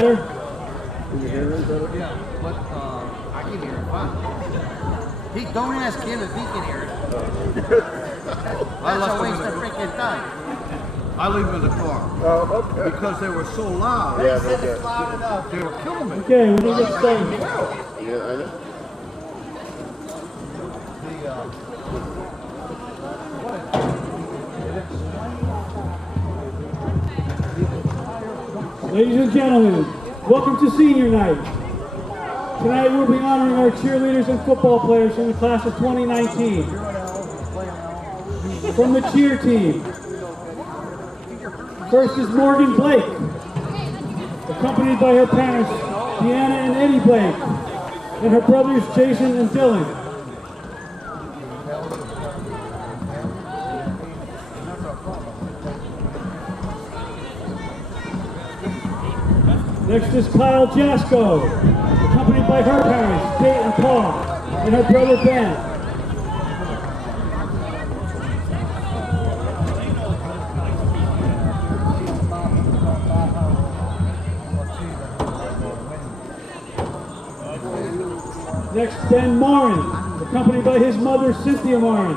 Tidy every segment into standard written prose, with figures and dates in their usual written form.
better? Can you hear him better? Yeah, but I can hear him fine. Don't ask him if he can hear it. That's a waste of freaking time. I leave them in the car. Oh, okay. Because they were so loud. Yeah, They said it's loud enough. They were killing me. Okay, we're going to get started. Yeah, I know. Ladies and gentlemen, welcome to Senior Night. Tonight we'll be honoring our cheerleaders and football players from the class of 2019. From the cheer team, first is Morgan Blake, accompanied by her parents, Deanna and Eddie Blake, and her brothers Jason and Dylan. Next is Kyle Jasko, accompanied by her parents, Kate and Paul, and her brother Ben. Next, Ben Morin, accompanied by his mother, Cynthia Morin.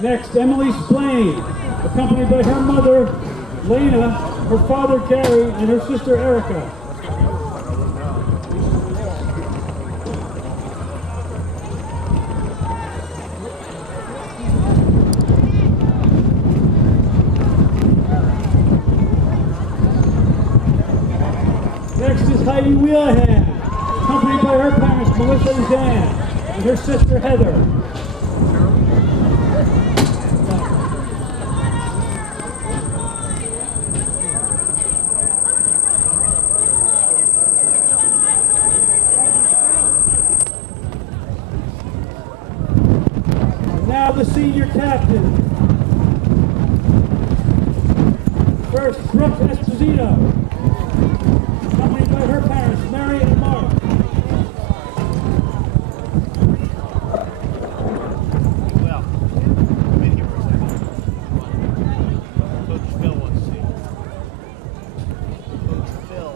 Next, Emily Splain, accompanied by her mother, Lena, her father, Gary, and her sister, Erica. Next is Heidi Wheelahan, accompanied by her parents, Melissa and Dan, and her sister, Heather. Now the senior captain. First, Brooke Esposito, accompanied by her parents, Mary and Mark. Well, I'm in here for a second. Coach Phil wants to see. Coach Phil.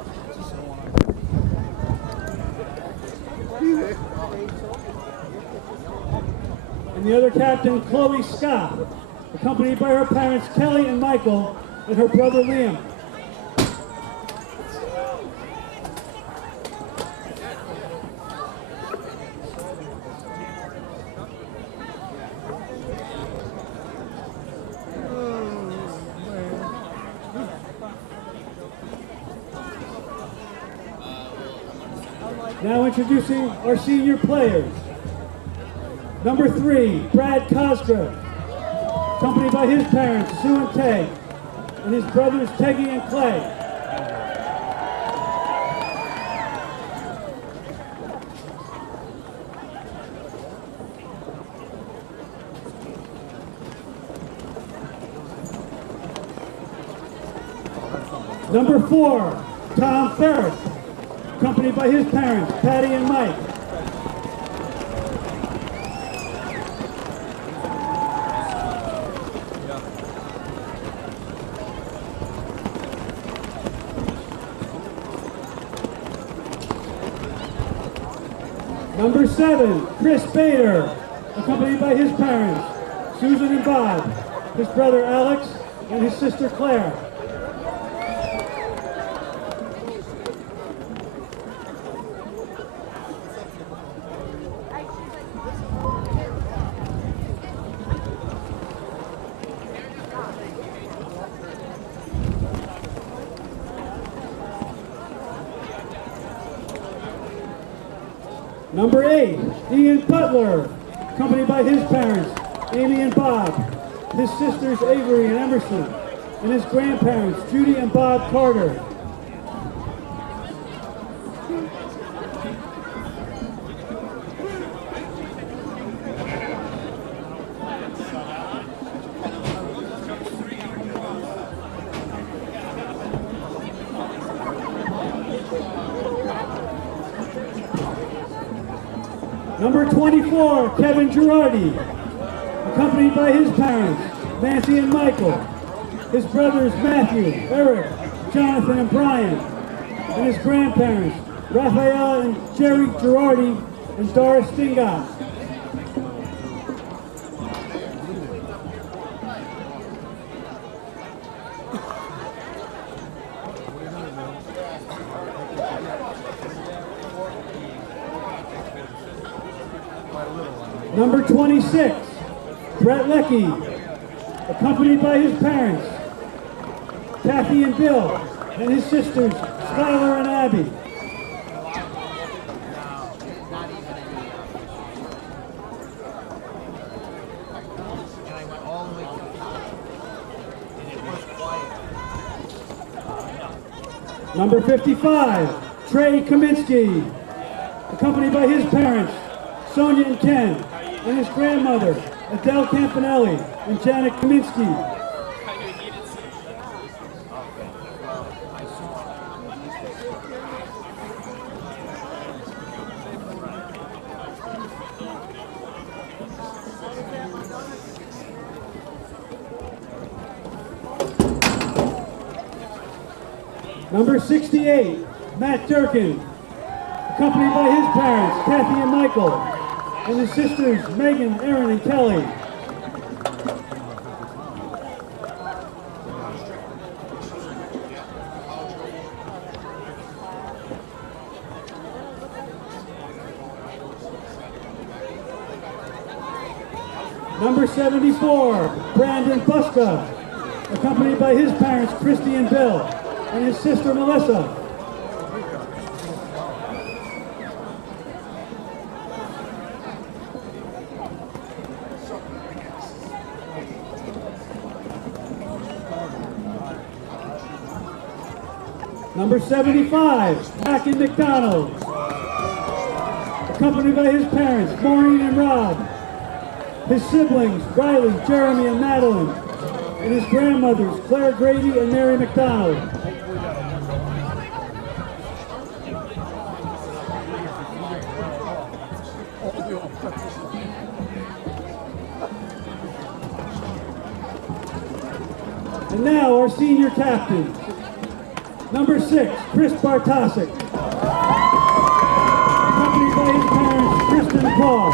And the other captain, Chloe Scott, accompanied by her parents, Kelly and Michael, and her brother, Liam. Now introducing our senior players. Number 3, Brad Cosgrove, accompanied by his parents, Sue and Tay, and his brothers, Teggy and Clay. Number 4, Tom Ferris, accompanied by his parents, Patty and Mike. Number 7, Chris Bader, accompanied by his parents, Susan and Bob, his brother Alex, and his sister Claire. Number 8, Ian Butler, accompanied by his parents, Amy and Bob, his sisters Avery and Emerson, and his grandparents, Judy and Bob Carter. Number 24, Kevin Girardi, accompanied by his parents, Nancy and Michael, his brothers Matthew, Eric, Jonathan, and Brian, and his grandparents, Raphael and Jerry Girardi, and Doris Stingot. Number 26, Brett Leckie, accompanied by his parents, Kathy and Bill, and his sisters, Skylar and Abby. Number 55, Trey Kaminsky, accompanied by his parents, Sonia and Ken, and his grandmother, Adele Campanelli and Janet Kaminsky. Number 68, Matt Durkin, accompanied by his parents, Kathy and Michael, and his sisters, Megan, Erin, and Kelly. Number 74, Brandon Buska, accompanied by his parents, Christy and Bill, and his sister, Melissa. Number 75, Mackin McDonald, accompanied by his parents, Maureen and Rob, his siblings, Riley, Jeremy, and Madeline, and his grandmothers, Claire Grady and Mary McDonald. And now our senior captain. Number 6, Chris Bartosik, accompanied by his parents, Kristen and Paul,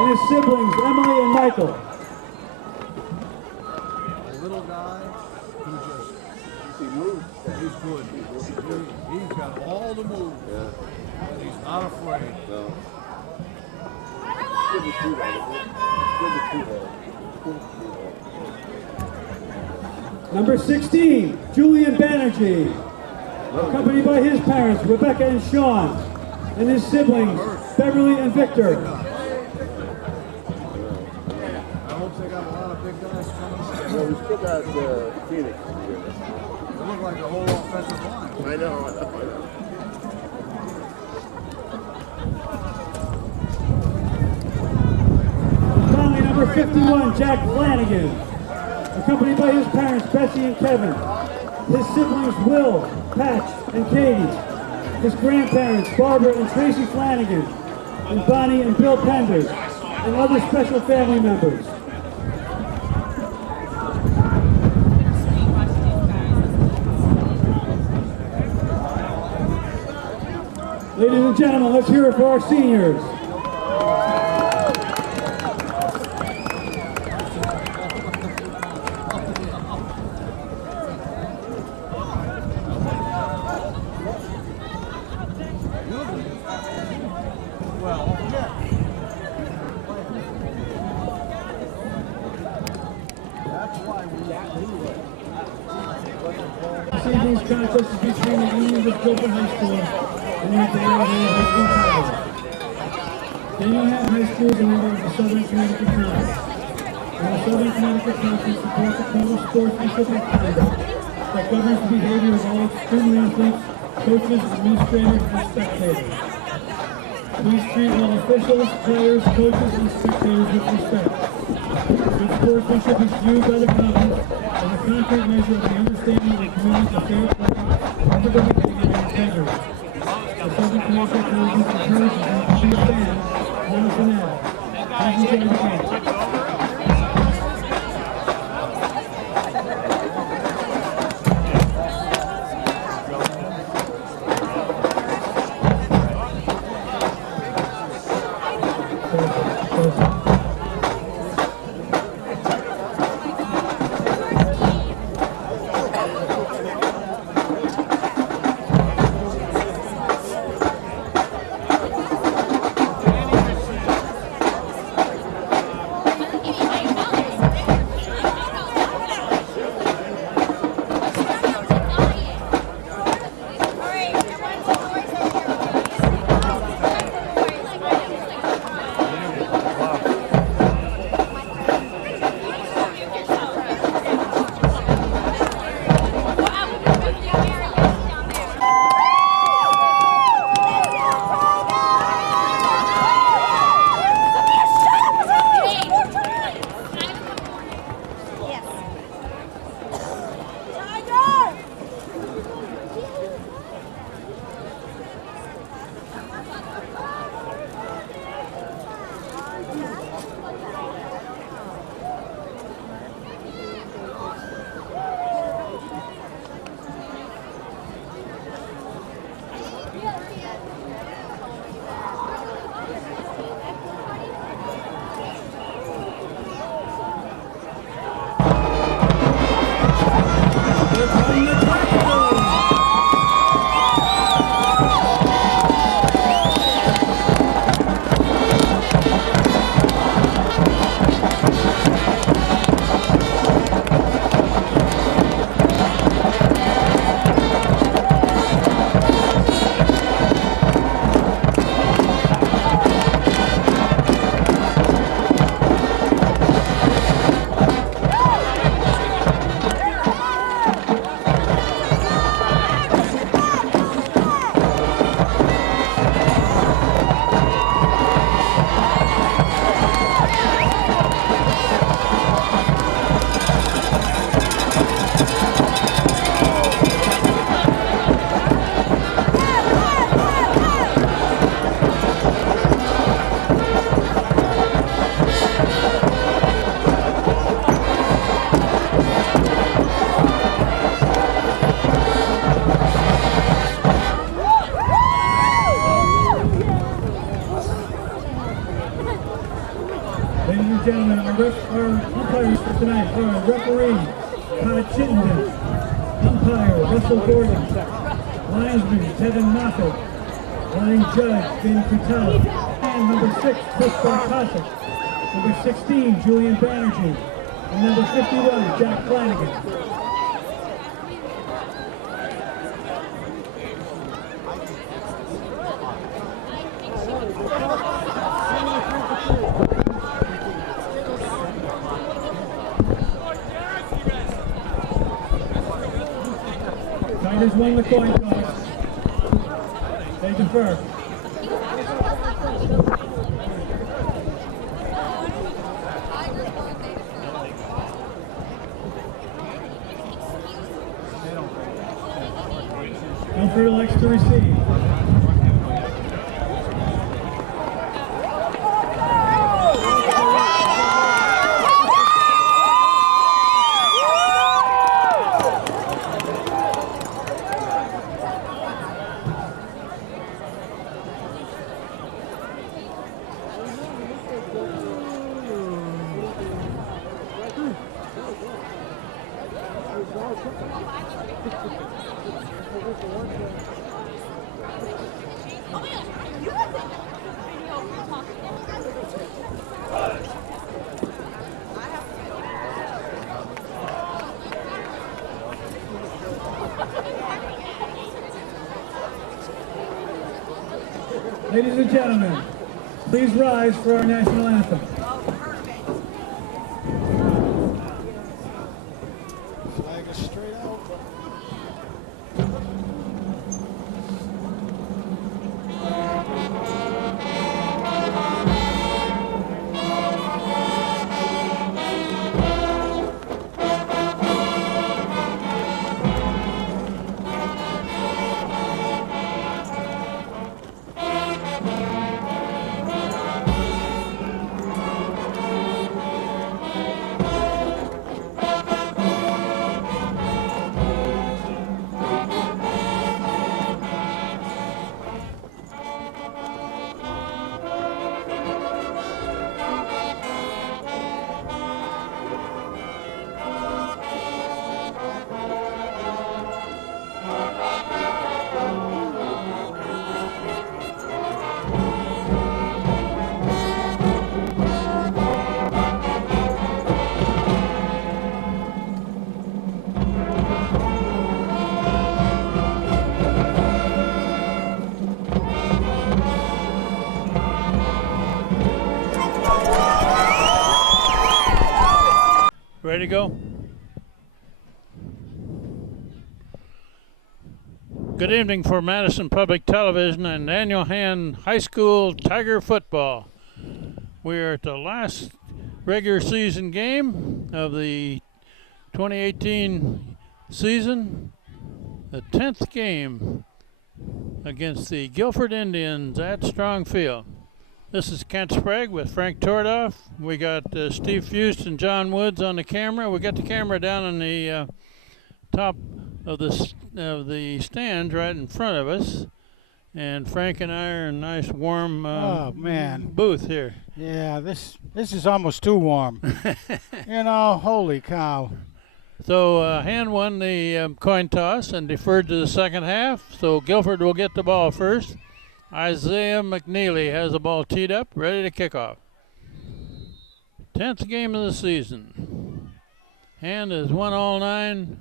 and his siblings, Emily and Michael. A little guy who just, He moves. he's good. He's got all the moves. Yeah. And he's not afraid. No. Good to see that. Good to see that. Good to see that. Number 16, Julian Banerjee, accompanied by his parents, Rebecca and Sean, and his siblings, Beverly and Victor. I hope they got a lot of big guys coming. Well, we still got Phoenix. They look like the whole offensive line. I know. Finally, number 51, Jack Flanagan, accompanied by his parents, Betsy and Kevin, his siblings, Will, Patch, and Katie, his grandparents, Barbara and Tracy Flanagan, and Bonnie and Bill Penders, and other special family members. Ladies and gentlemen, let's hear it for our seniors. This evening's contest is between the Indians of Guilford High School and the Daniel High School Tigers. Daniel High School is a member of the Southern Connecticut Conference. And the Southern Connecticut Conference supports a code of sportsmanship and conduct that governs the behavior of all student athletes, coaches, administrators, and spectators. Please treat all officials, players, coaches, and spectators with respect. Good sportsmanship is viewed by the conference as a concrete measure of the understanding of the commitment to fair play, ethical behavior, and integrity. The Southern Connecticut Conference encourages them to be a fan, not a fanatic. Have enjoyed the game. Ladies and gentlemen, our umpires for tonight are referee Todd Chittenden, umpire Russell Gordon, linesman Tevin Moffett, line judge Ben Kutella, and number 6 Chris Barkosik, number 16 Julian Banerjee, and number 51 Jack Flanagan. Tigers won the coin toss. They defer. Guilford elects to receive. Ladies and gentlemen, please rise for our national anthem. Flag is straight out. ready to go? Good evening for Madison Public Television and Daniel Hand High School Tiger Football. We are at the last regular season game of the 2018 season, the 10th game against the Guilford Indians at Strong Field. This is Kent Sprague with Frank Tordoff. We got Steve Fust and John Woods on the camera. We got the camera down on the top of the stands right in front of us. And Frank and I are in a nice warm booth here. Yeah, this is almost too warm. You know, holy cow. So Hand won the coin toss and deferred to the second half. So Guilford will get the ball first. Isaiah McNeely has the ball teed up, ready to kick off. 10th game of the season. Hand has won all 9.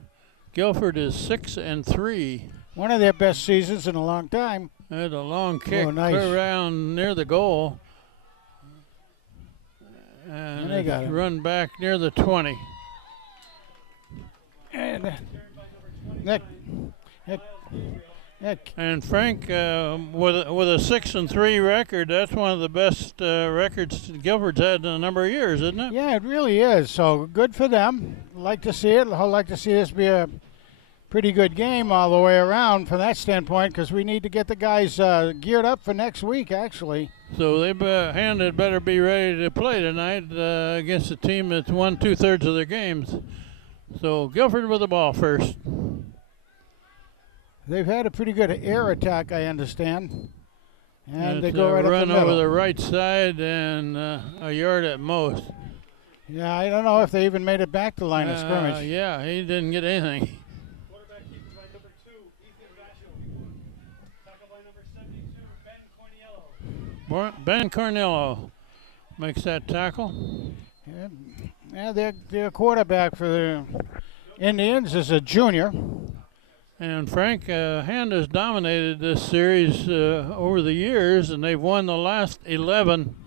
Guilford is 6-3. One of their best seasons in a long time. There's a long kick nice. clear around near the goal. And they got him. Run back near the 20. And And Frank, with a 6-3 record, that's one of the best records Guilford's had in a number of years, isn't it? yeah, it really is. So good for them. Like to see it. I'd like to see this be a pretty good game all the way around from that standpoint, because we need to get the guys geared up for next week, actually. So Hand had better be ready to play tonight against a team that's won 2/3 of their games. So Guilford with the ball first. They've had a pretty good air attack, I understand. And they It's go a right up the run middle. over the right side and a yard at most. Yeah, I don't know if they even made it back to line of scrimmage. Yeah, he didn't get anything. Quarterback keeper by number 2, Ethan Basham. Tackle by number 72, Ben Corniello. Ben Cornello makes that tackle. Yeah, their quarterback for the Indians is a junior. And Frank, Hand has dominated this series over the years, and they've won the last 11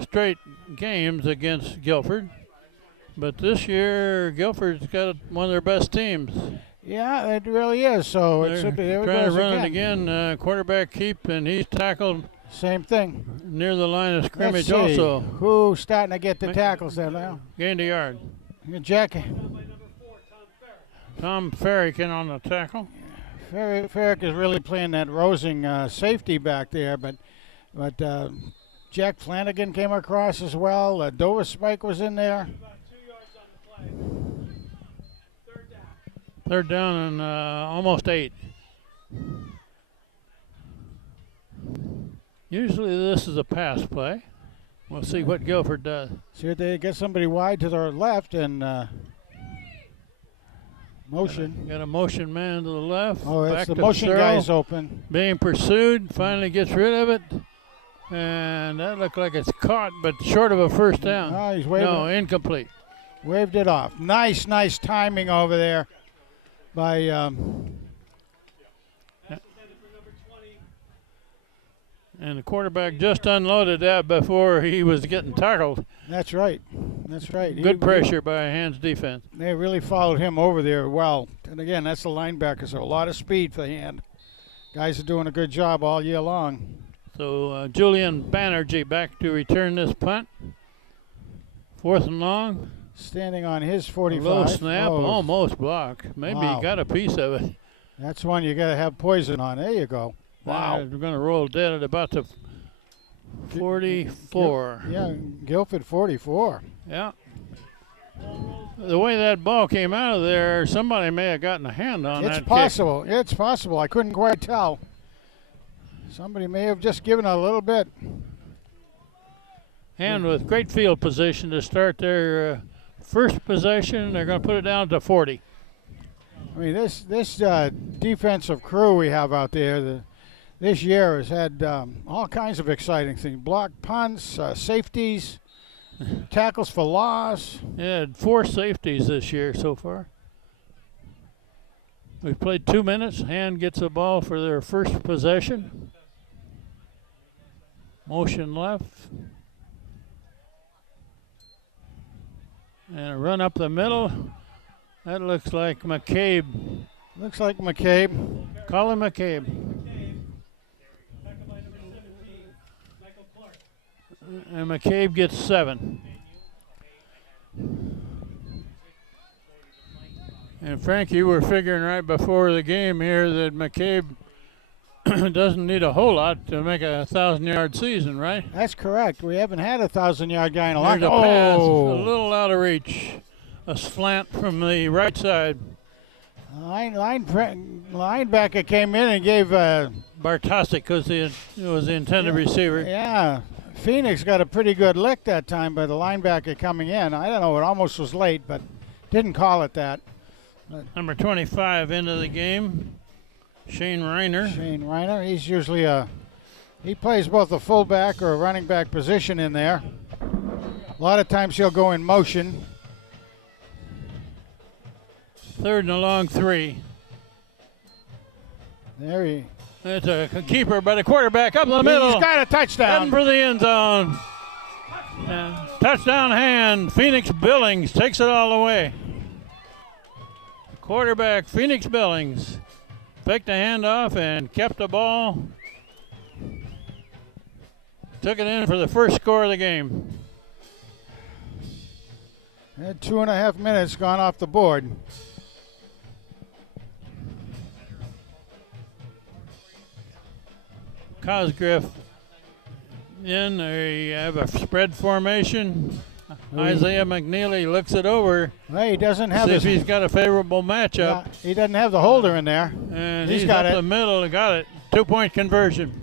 straight games against Guilford. But this year, Guilford's got one of their best teams. Yeah, it really is. So They're it's there it trying to goes run it again. Quarterback keep, and he's tackled Same thing. near the line of scrimmage Let's see. also. Who's starting to get the tackles there now? Gained a yard. Jack Tom Farrican on the tackle. Farrick is really playing that Rosing safety back there, but Jack Flanagan came across as well. Dover Spike was in there. Third down and almost 8. Usually this is a pass play. We'll see what Guilford does. See if they get somebody wide to their left and motion. Got a motion man to the left. Oh, that's back the to motion throw. guy's open. Being pursued, finally gets rid of it. And that looked like it's caught, but short of a first down. Oh, he's waving. No, incomplete. Waved it off. Nice timing over there by And the quarterback just unloaded that before he was getting tackled. That's right. Good pressure by Hand's defense. They really followed him over there well. And again, that's the linebacker, so a lot of speed for Hand. Guys are doing a good job all year long. So Julian Banerjee back to return this punt. 4th and long. Standing on his 45. A low snap, Oh, almost blocked. Maybe Wow. he got a piece of it. That's one you got to have poison on. There you go. Wow. We're going to roll dead at about the 44. Yeah, Guilford 44. Yeah. The way that ball came out of there, somebody may have gotten a hand on that It's possible. It's possible. I couldn't quite tell. Somebody may have just given a little bit. Hand with great field position to start their first possession. They're going to put it down to 40. I mean, this defensive crew we have out there this year has had all kinds of exciting things. Block punts, safeties, tackles for loss. Yeah, had 4 safeties this year so far. We've played 2 minutes. Hand gets the ball for their first possession. Motion left. And a run up the middle. That looks like McCabe. Looks like McCabe. Colin McCabe. Tackled by number 17, Michael Clark. And McCabe gets 7. And Frank, you were figuring right before the game here that McCabe doesn't need a whole lot to make a 1,000-yard season, right? That's correct. We haven't had a 1,000-yard guy in a long There's time. a pass, Oh, a little out of reach. A slant from the right side. linebacker came in and gave. Bartosik because it was the intended receiver. Yeah, Phoenix got a pretty good lick that time by the linebacker coming in. I don't know, it almost was late, but didn't call it that. Number 25 into the game, Shane Reiner. Shane Reiner, he's usually he plays both a fullback or a running back position in there. A lot of times he'll go in motion. 3rd and a long 3. There he. It's a keeper by the quarterback up the middle. He's got a Heading touchdown. for the end zone. Touchdown hand. Phoenix Billings takes it all the way. Quarterback Phoenix Billings picked the handoff and kept the ball. Took it in for the first score of the game. Had 2.5 minutes gone off the board. Cosgriff in. They have a spread formation. Isaiah McNeely looks it over. Well, he doesn't have See his, if he's got a favorable matchup. yeah, he doesn't have the holder in there. And He's he's got up it. the middle. Got it. 2-point conversion.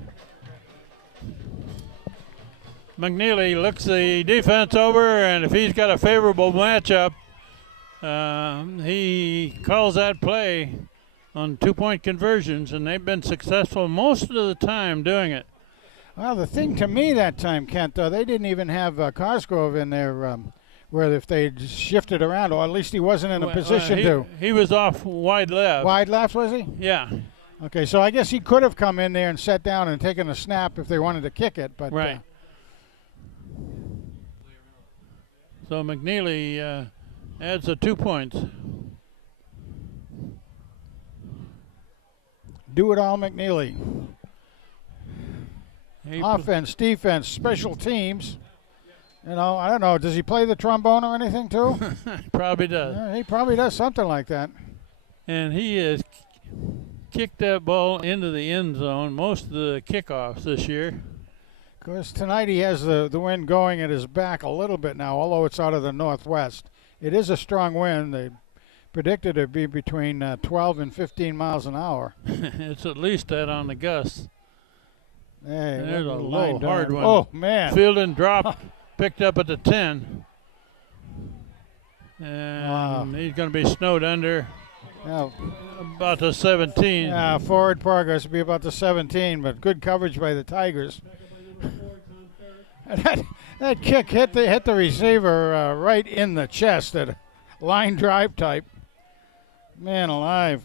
McNeely looks the defense over, and if he's got a favorable matchup, he calls that play on 2-point conversions, and they've been successful most of the time doing it. Well, the thing to me that time, Kent, though, they didn't even have Cosgrove in there where if they shifted around, or at least he wasn't in a position to. He was off wide left. Wide left, was he? Yeah. Okay, so I guess he could have come in there and sat down and taken a snap if they wanted to kick it. But Right. So McNeely adds the 2 points. do it all McNeely. He Offense, defense, special teams. You know, I don't know. Does he play the trombone or anything too? probably does. Yeah, he probably does something like that. And he has kicked that ball into the end zone most of the kickoffs this year. Of course, tonight he has the wind going at his back a little bit now, although it's out of the northwest. It is a strong wind. They predicted it to be between 12 and 15 miles an hour. It's at least that on the gusts. Hey, There's a what low, line hard down. one. Oh, man. Field drop, picked up at the 10. And Wow. he's going to be snowed under Yeah, about the 17. yeah, forward progress will be about the 17, but good coverage by the Tigers. And that kick hit the receiver right in the chest at a line drive type. Man alive.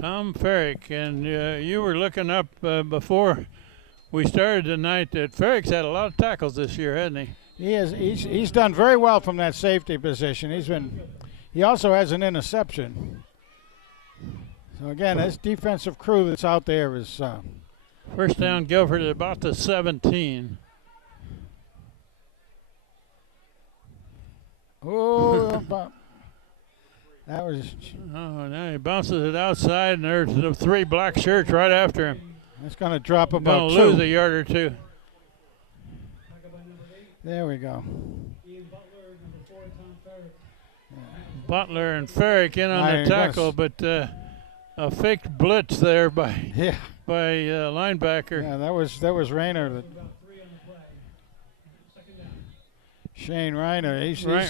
Tom Ferrick, and you were looking up before we started tonight that Ferrick's had a lot of tackles this year, hasn't he? He's done very well from that safety position. He also has an interception. So again, this defensive crew that's out there is First down, Guilford at about the 17. That was. Oh, now he bounces it outside, and there's the 3 black shirts right after him. That's going to drop Going about to 2. lose a yard or 2. There we go. Butler and Ferrick in on I the tackle, but a faked blitz there by Yeah, linebacker. yeah, that was Rayner. Shane Reiner.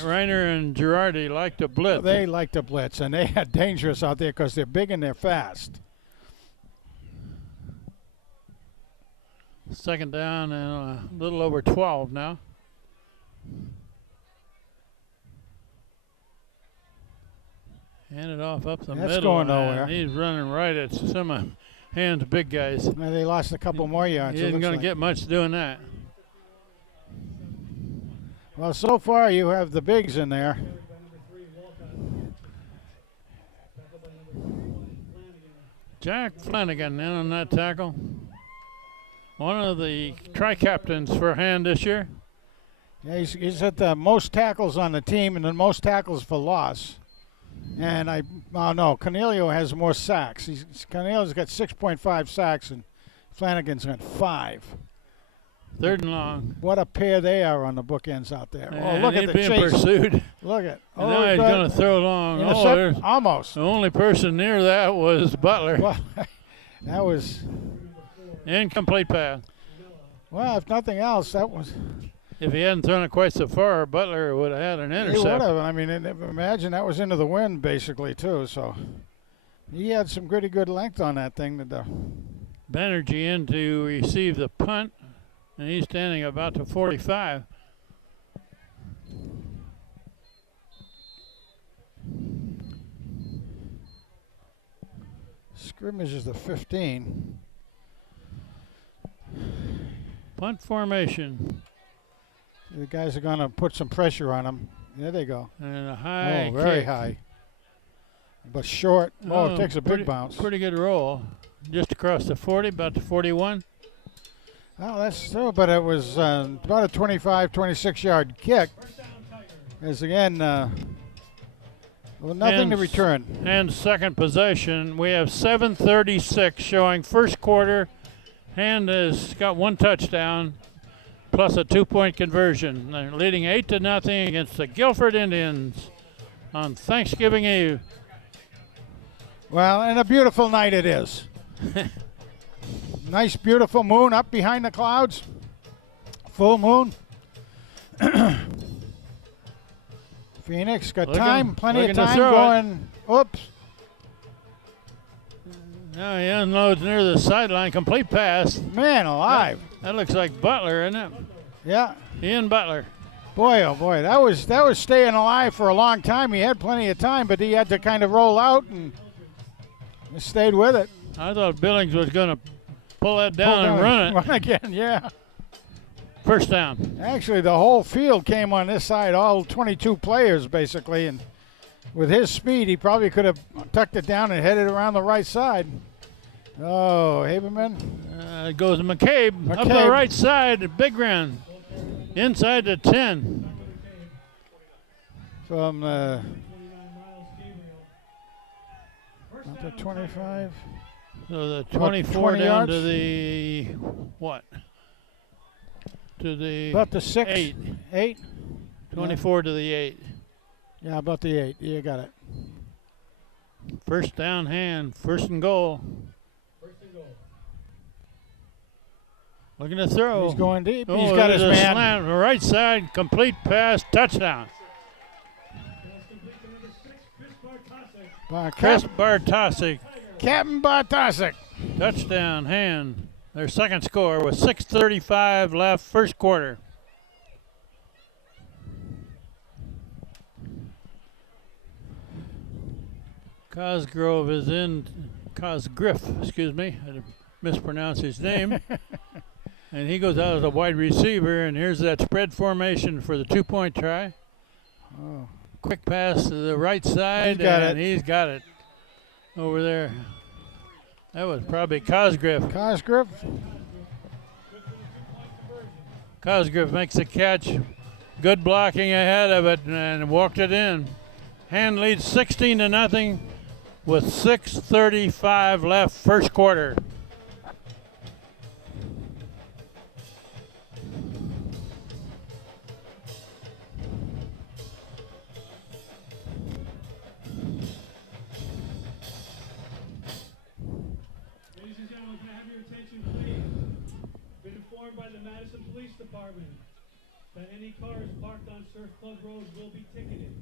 Reiner and Girardi like to blitz. They like to blitz, and they are dangerous out there because they're big and they're fast. Second down and a little over 12 now. Handed off up the That's middle. going and nowhere. He's running right at some of Hand's big guys. Now they lost a couple more yards. He it isn't looks going like. to get much doing that. Well, so far you have the bigs in there. Jack Flanagan in on that tackle. One of the tri-captains for Hand this year. Yeah, he's at the most tackles on the team and the most tackles for loss. And no, Cornelio has more sacks. Cornelio's got 6.5 sacks and Flanagan's got 5. Third and long. What a pair they are on the bookends out there. And look at the being chase. pursued. Look at. And now he's going to throw long. Almost. The only person near that was Butler. Well, that was incomplete pass. Well, if nothing else, that was. If he hadn't thrown it quite so far, Butler would have had an intercept. He would have. I mean, imagine that was into the wind basically too. So he had some pretty good length on that thing. Banerjee in to receive the punt, and he's standing about to 45. Scrimmage is the 15. Punt formation. The guys are going to put some pressure on him. There they go. And a high very kick. high. But short. It takes a big bounce. Pretty good roll. Just across the 40, about the 41. Oh, that's still, but it was about a 25, 26-yard kick. As again, nothing to return. And second possession, we have 7:36 showing first quarter. Hand has got 1 touchdown plus a 2-point conversion. They're leading 8-0 against the Guilford Indians on Thanksgiving Eve. Well, and a beautiful night it is. Nice, beautiful moon up behind the clouds. Full moon. Phoenix got plenty of time going. Oops. Now he unloads near the sideline. Complete pass. Man alive. That looks like Butler, isn't it? Yeah. Ian Butler. Boy, oh boy, that was staying alive for a long time. He had plenty of time, but he had to kind of roll out and stayed with it. I thought Billings was going to pull that down and run it. Run again, yeah. First down. Actually, the whole field came on this side, all 22 players basically, and with his speed, he probably could have tucked it down and headed around the right side. Oh, Haberman. It goes to McCabe up the right side, big run. Inside the 10. From the 25. So the 24 down yards? to the what? To the about the 6. 8. 24 to the 8. Yeah, about the 8. You got it. First down Hand, first and goal. Looking to throw. He's going deep. Oh, He's got his man. Slant, right side, complete pass, touchdown. Chris Bartosik. Captain Bartosik. Touchdown, Hand. Their second score with 6:35 left, first quarter. Cosgrove is in. Cosgriff, excuse me. I mispronounced his name. And he goes out as a wide receiver, and here's that spread formation for the 2-point try. Oh. Quick pass to the right side, he's got it over there. That was probably Cosgriff. Cosgriff makes the catch. Good blocking ahead of it and walked it in. Hand leads 16-0 with 6:35 left, first quarter. That any cars parked on Surf Club Road will be ticketed.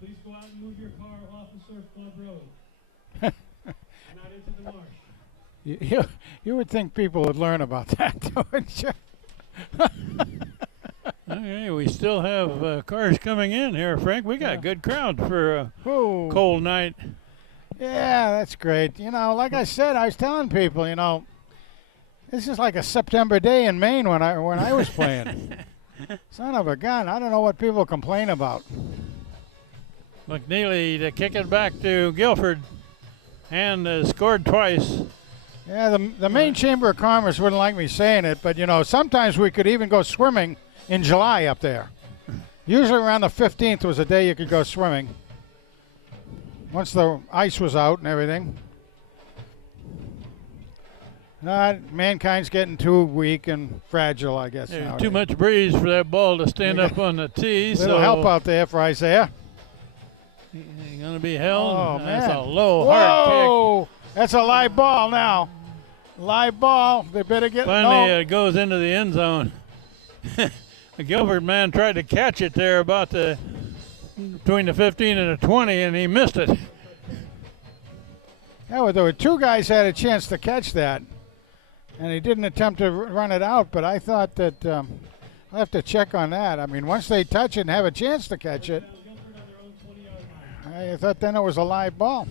Please go out and move your car off of Surf Club Road. Not into the marsh. You would think people would learn about that, wouldn't you? Okay, we still have cars coming in here, Frank. We got a good crowd for a cold night. Yeah, that's great. You know, like I said, I was telling people, you know, this is like a September day in Maine when I was playing. Son of a gun. I don't know what people complain about. McNeely to kick it back to Guilford. Hand has scored twice. Yeah, the Maine Chamber of Commerce wouldn't like me saying it, but, you know, sometimes we could even go swimming in July up there. Usually around the 15th was the day you could go swimming. Once the ice was out and everything. Mankind's getting too weak and fragile, I guess. There's too much breeze for that ball to stand up on the tee. Little help out there for Isaiah. He's going to be held. Oh, That's man. a low, hard kick. That's a live ball now. Live ball. They better get Finally, it goes into the end zone. The Guilford man tried to catch it there about between the 15 and the 20, and he missed it. Yeah, well, there were two guys had a chance to catch that, and he didn't attempt to run it out, but I thought that I'll have to check on that. I mean, once they touch it and have a chance to catch it, I thought then it was a live ball.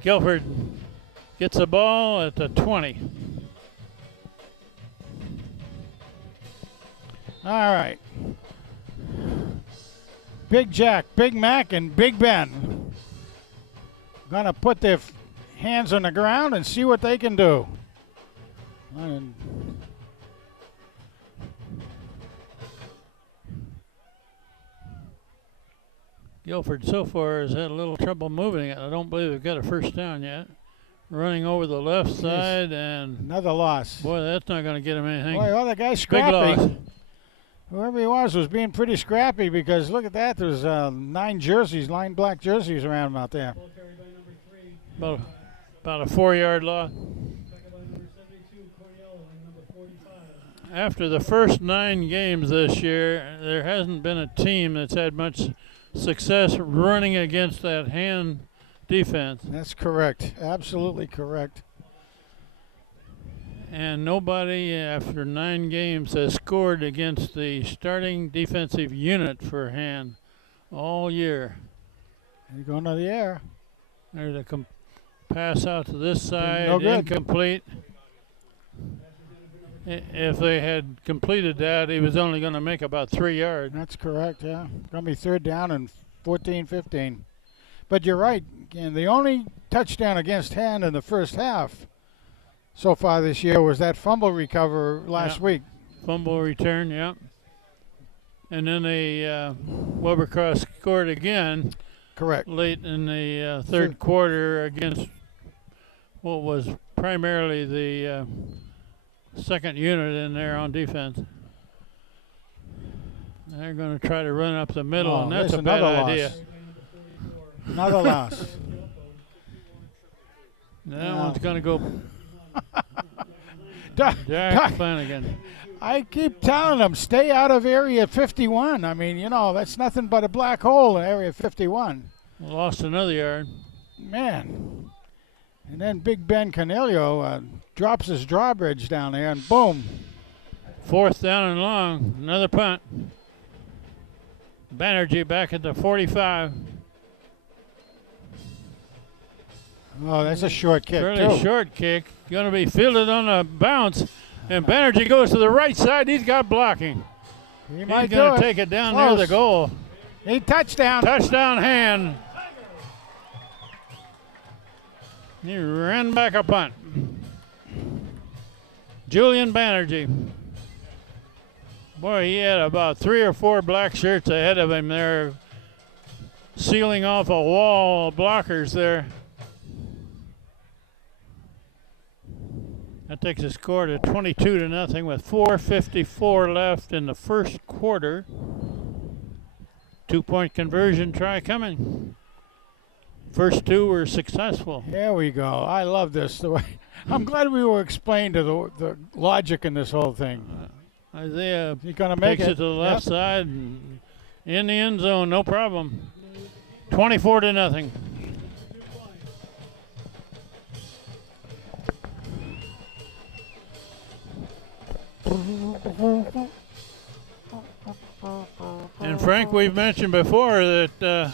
Guilford gets the ball at the 20. All right. Big Jack, Big Mac, and Big Ben going to put their hands on the ground and see what they can do. And Guilford so far has had a little trouble moving it. I don't believe they've got a first down yet. Running over the left side, and another loss. boy, that's not going to get him anything. Boy, oh, the guy's Big loss. scrappy. Whoever he was being pretty scrappy because look at that. There's 9 jerseys, 9 black jerseys around him out there. Ball carried by number 3. About a 4-yard loss. Second by number 72, Cornell, and number 45. After the first 9 games this year, there hasn't been a team that's had much success running against that hand defense. That's correct. Absolutely correct. And nobody after 9 games has scored against the starting defensive unit for hand all year. He's going to the air. There's a pass out to this side, No good. incomplete. If they had completed that, he was only going to make about 3 yards. That's correct, yeah. Going to be 3rd down and 14-15. But you're right. And the only touchdown against hand in the first half so far this year was that fumble recover last week. Fumble return, yeah. And then Wilbercross scored again. Correct. Late in the third quarter against what was primarily the second unit in there on defense. They're going to try to run up the middle, and that's a bad idea. Another loss. That one's going to go Doc, Jack Flanagan. I keep telling them, stay out of Area 51. I mean, you know, that's nothing but a black hole in Area 51. Lost another yard. Man. And then Big Ben Canelio drops his drawbridge down there, and boom. 4th down and long. Another punt. Banerjee back at the 45. Oh, that's a short kick, Fairly too. short kick. Going to be fielded on a bounce. And Banerjee goes to the right side. He's got blocking. He He's might going do to take it down near Close. the goal. He touchdown. Touchdown hand. He ran back a punt. Julian Banerjee. Boy, he had about 3 or 4 black shirts ahead of him there, sealing off a wall of blockers there. That takes the score to 22-0 with 4:54 left in the first quarter. 2-point conversion try coming. First 2 were successful. There we go. I love this. The way I'm glad we were explained to the logic in this whole thing. Isaiah He's going to make takes it to the left side and in the end zone, no problem. 24-0. And Frank, we've mentioned before that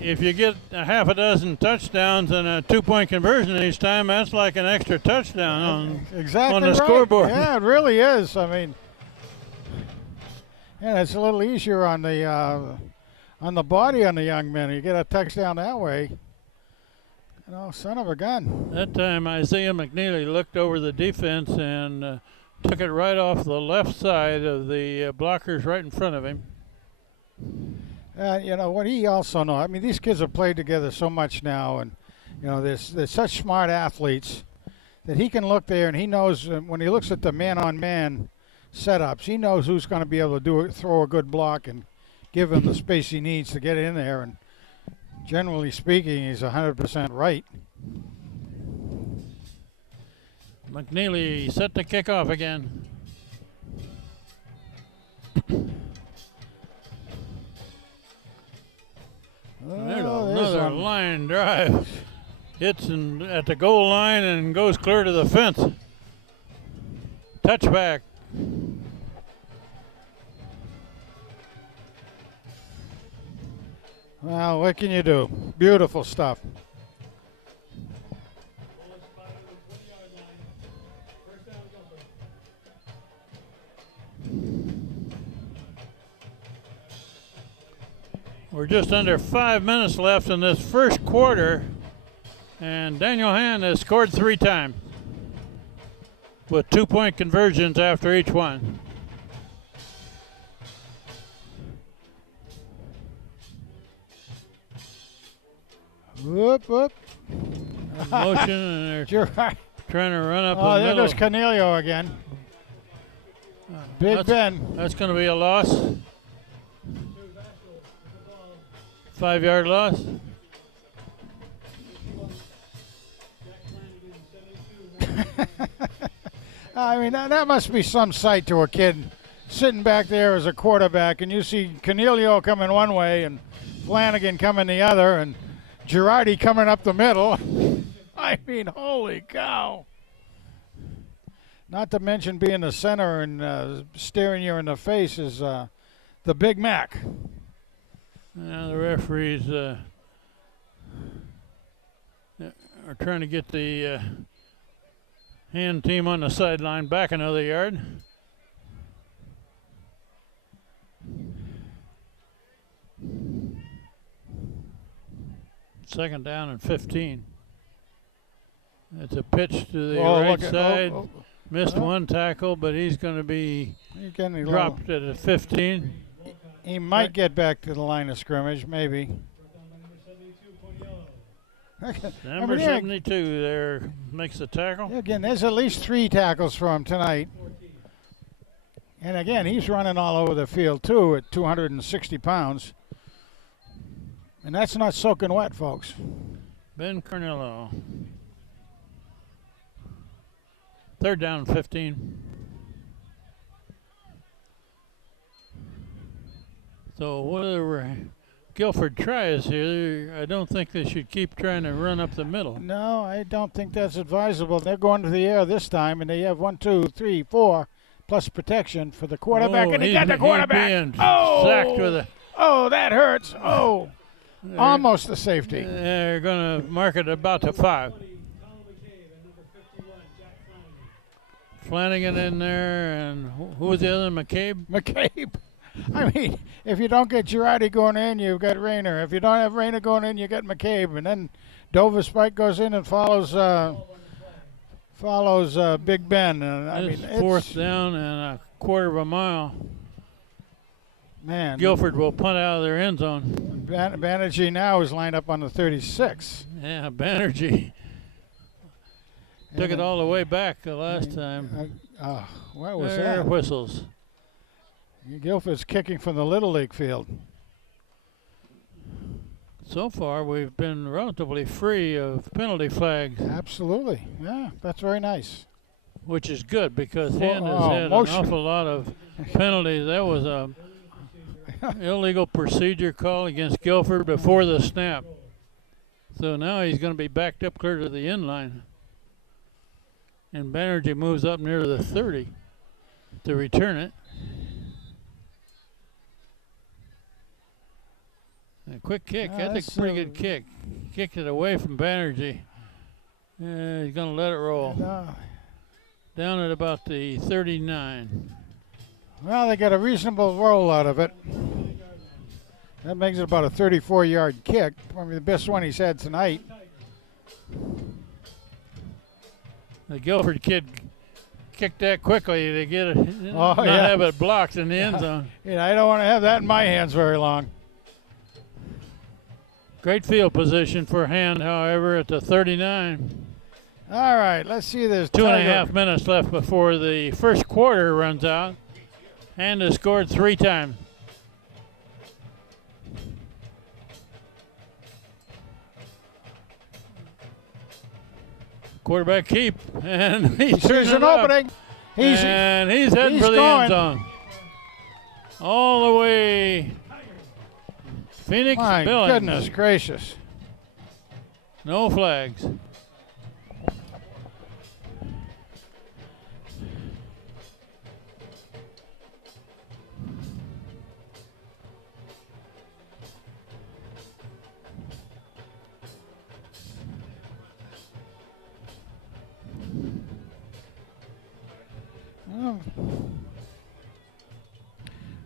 if you get a half a dozen touchdowns and a 2-point conversion each time, that's like an extra touchdown exactly on the right. scoreboard. Yeah, it really is. I mean, yeah, it's a little easier on the body on the young men. You get a touchdown that way. Son of a gun. That time Isaiah McNeely looked over the defense and took it right off the left side of the blockers right in front of him. What he also knows, I mean, these kids have played together so much now, and, they're such smart athletes that he can look there and he knows when he looks at the man-on-man setups, he knows who's going to be able to throw a good block and give him the space he needs to get in there. And generally speaking, he's 100% right. McNeely set to kick off again. There's another line drive. Hits at the goal line and goes clear to the fence. Touchback. Well, what can you do? Beautiful stuff. We're just under 5 minutes left in this first quarter, and Daniel Hand has scored 3 times with 2-point conversions after each one. Whoop, whoop. Motion, and they're trying to run up the there middle. goes Cornelio again. Big Ben. That's going to be a loss. 5-yard loss. I mean, that must be some sight to a kid sitting back there as a quarterback, and you see Cornelio coming one way and Flanagan coming the other, and Girardi coming up the middle. I mean, holy cow. Not to mention being the center and staring you in the face is the Big Mac. Now the referees are trying to get the Hand team on the sideline back another yard. Second down and 15. It's a pitch to the right side. Missed one tackle, but he's going to be dropped at a 15. He might get back to the line of scrimmage, maybe. Number 72 there makes the tackle. Again, there's at least 3 tackles for him tonight. And again, he's running all over the field, too, at 260 pounds. And that's not soaking wet, folks. Ben Cornello. Third down and 15. So whatever Guilford tries here, I don't think they should keep trying to run up the middle. No, I don't think that's advisable. They're going to the air this time, and they have 1, 2, 3, 4 plus protection for the quarterback, and he got the quarterback. Sacked with a. Oh, that hurts. Oh, almost a safety. They're going to mark it about to 5. Flanagan in there, and who was the other? McCabe? McCabe. I mean, if you don't get Girardi going in, you've got Rayner. If you don't have Rayner going in, you get McCabe. And then Dover Spike goes in and follows Big Ben. And I mean, it's fourth down and a quarter of a mile. Man. Guilford will punt out of their end zone. Banerjee now is lined up on the 36. Yeah, Banerjee took it all the way back the last time. What was there that? Whistles. Guilford's kicking from the Little League field. So far, we've been relatively free of penalty flags. Absolutely. Yeah, that's very nice. Which is good because Hand has had an awful lot of penalties. That was a illegal procedure call against Guilford before the snap. So now he's going to be backed up clear to the end line. And Banerjee moves up near the 30 to return it. A quick kick. That's a pretty good kick. Kicked it away from Banerjee. He's going to let it roll. Down at about the 39. Well, they got a reasonable roll out of it. That makes it about a 34-yard kick. Probably the best one he's had tonight. The Guilford kid kicked that quickly to get it, Oh, not yeah. have it blocked in the end zone. Yeah, I don't want to have that in my hands very long. Great field position for Hand, however, at the 39. All right, let's see this. 2.5 minutes left before the first quarter runs out. Hand has scored 3 times. Quarterback keep, and He he's sees an opening. He's heading for the end going. zone. All the way. Phoenix My Billings. goodness gracious. No flags.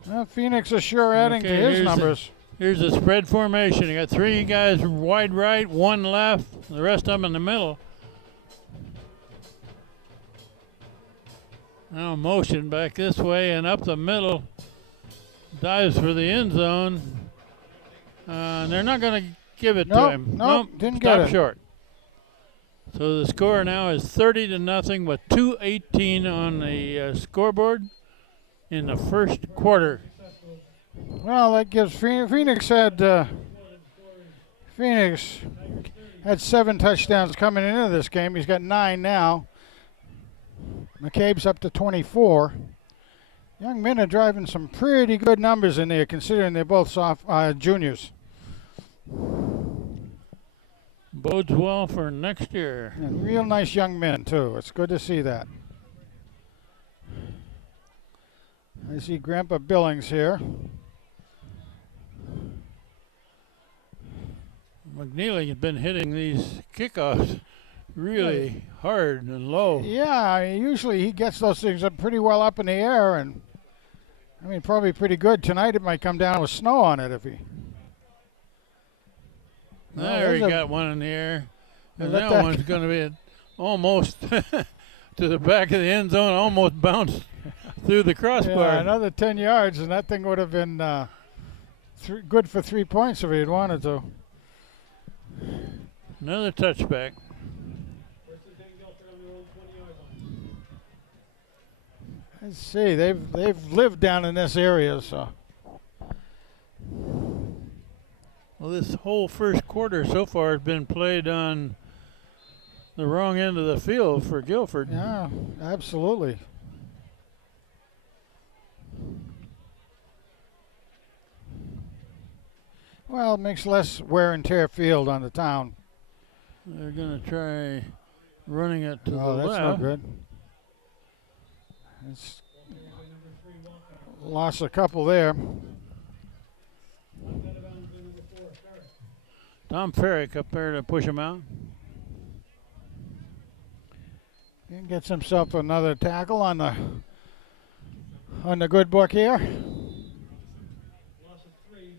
Well, Phoenix is sure adding to his numbers. Here's the spread formation. You got 3 guys wide right, 1 left, the rest of them in the middle. Now motion back this way and up the middle. Dives for the end zone. They're not going to give it to him. Nope, didn't get it. Short. So the score now is 30-0 with 2:18 on the scoreboard in the first quarter. Well, that gives Phoenix had 7 touchdowns coming into this game. He's got 9 now. McCabe's up to 24. Young men are driving some pretty good numbers in there, considering they're both juniors. Bodes well for next year. And real nice young men, too. It's good to see that. I see Grandpa Billings here. McNeely has been hitting these kickoffs really hard and low. Yeah, usually he gets those things up pretty well up in the air, and I mean, probably pretty good. Tonight it might come down with snow on it if he. There he got one in the air. And that one's going to be almost to the back of the end zone, almost bounced through the crossbar. Yeah, another 10 yards, and that thing would have been good for 3 points if he had wanted to. Another touchback. Let's see, they've lived down in this area, so. Well, this whole first quarter so far has been played on the wrong end of the field for Guilford. Yeah, absolutely. Well, it makes less wear and tear field on the town. They're going to try running it to the left. That's not good. It's lost a couple there. Tom Ferrick up there to push him out. He gets himself another tackle on the good book here. Loss of 3.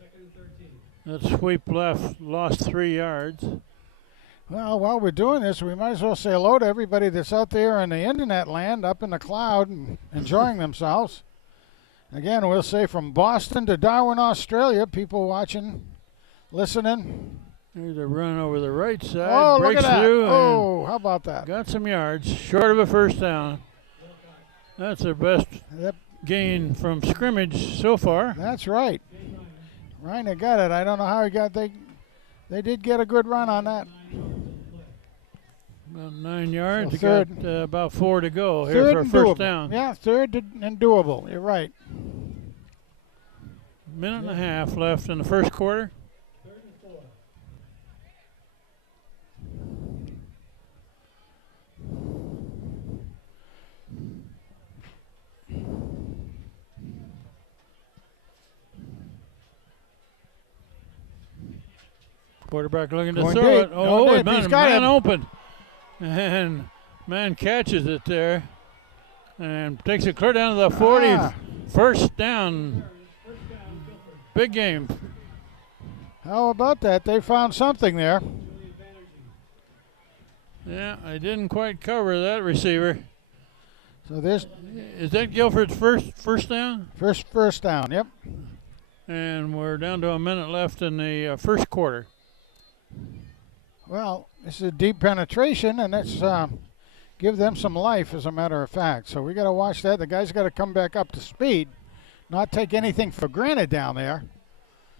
Second and 13. That sweep left lost 3 yards. Well, while we're doing this, we might as well say hello to everybody that's out there in the internet land, up in the cloud, and enjoying themselves. Again, we'll say from Boston to Darwin, Australia, people watching, listening. There's a run over the right side. Oh, breaks look at that. through. Oh, how about that? Got some yards, short of a first down. That's their best gain from scrimmage so far. That's right. Reiner got it. I don't know how he got. They did get a good run on that. About 9 yards. So You got about 4 to go here for a first down. Yeah, third and doable. You're right. Minute and a half left in the first quarter. Third and 4. Quarterback looking to Going throw deep. it. Oh, Going deep. He's got man it. open. And man catches it there. And takes it clear down to the 40. First down. Big game. How about that? They found something there. Yeah, I didn't quite cover that receiver. So this Is that Guilford's first down? first down. Yep. And we're down to a minute left in the first quarter. Well, this is a deep penetration, and let's give them some life, as a matter of fact. So we got to watch that. The guys got to come back up to speed, not take anything for granted down there.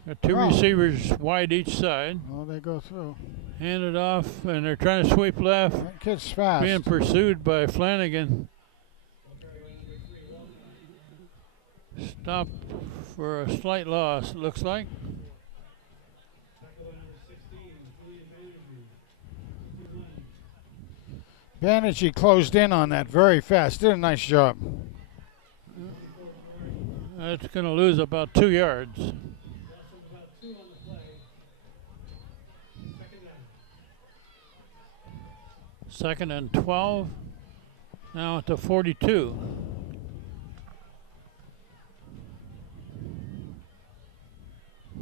Got two receivers wide each side. Oh, they go through. Hand it off, and they're trying to sweep left. That kid's fast. Being pursued by Flanagan. Stop for a slight loss, it looks like. Banerjee closed in on that very fast. Did a nice job. That's going to lose about 2 yards. Second and 12. Now at the 42.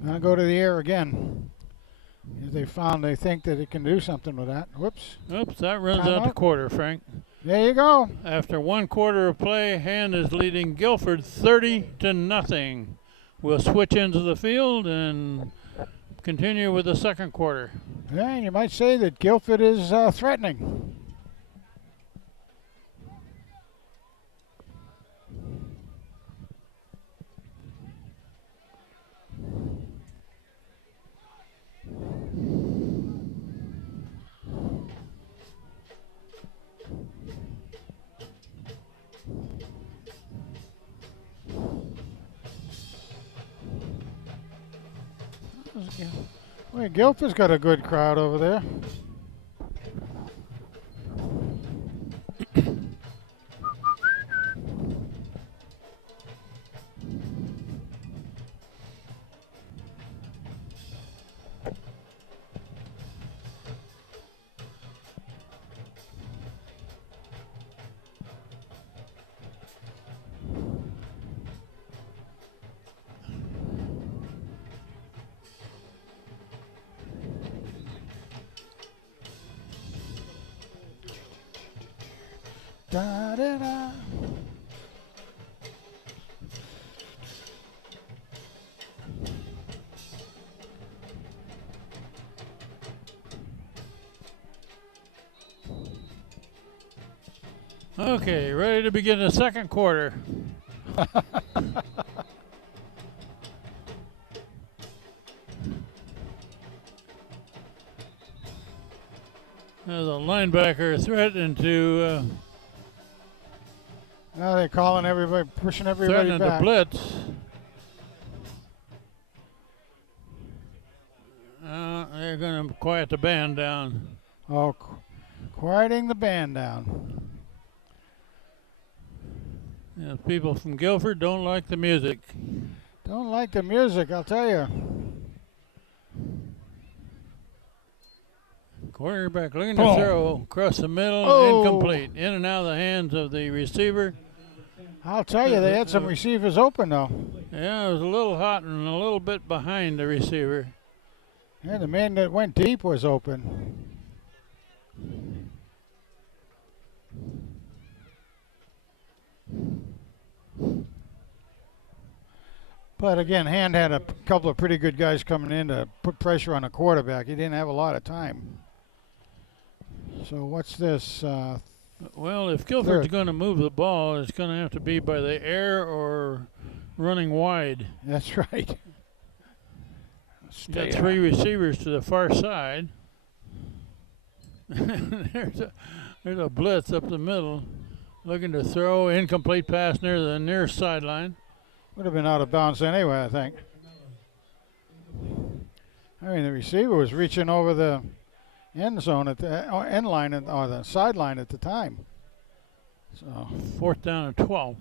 Gonna go to the air again. If they think that it can do something with that. Whoops. Oops, that runs out Timeout. the quarter, Frank. There you go. After 1 quarter of play, Hand is leading Guilford 30-0. We'll switch into the field and continue with the second quarter. Yeah, and you might say that Guilford is threatening. Well, Guilford's got a good crowd over there. Da, da, da. Okay, ready to begin the second quarter. There's a linebacker threatening to Now they're calling everybody, pushing everybody threatening to back. blitz. They're going to quiet the band down. Oh, quieting the band down. Yeah, people from Guilford don't like the music. Don't like the music, I'll tell you. Quarterback looking to Boom. throw across the middle, Oh. incomplete. In and out of the hands of the receiver. I'll tell you, they had some receivers open, though. Yeah, it was a little hot and a little bit behind the receiver. Yeah, the man that went deep was open. But again, Hand had a couple of pretty good guys coming in to put pressure on the quarterback. He didn't have a lot of time. So what's this? Well, if Guilford's Third. going to move the ball, it's going to have to be by the air or running wide. That's right. Got three receivers to the far side. there's a blitz up the middle, looking to throw, incomplete pass near the near sideline. Would have been out of bounds anyway, I think. I mean, the receiver was reaching over the end zone at the end line or the sideline at the time. So 4th down and 12.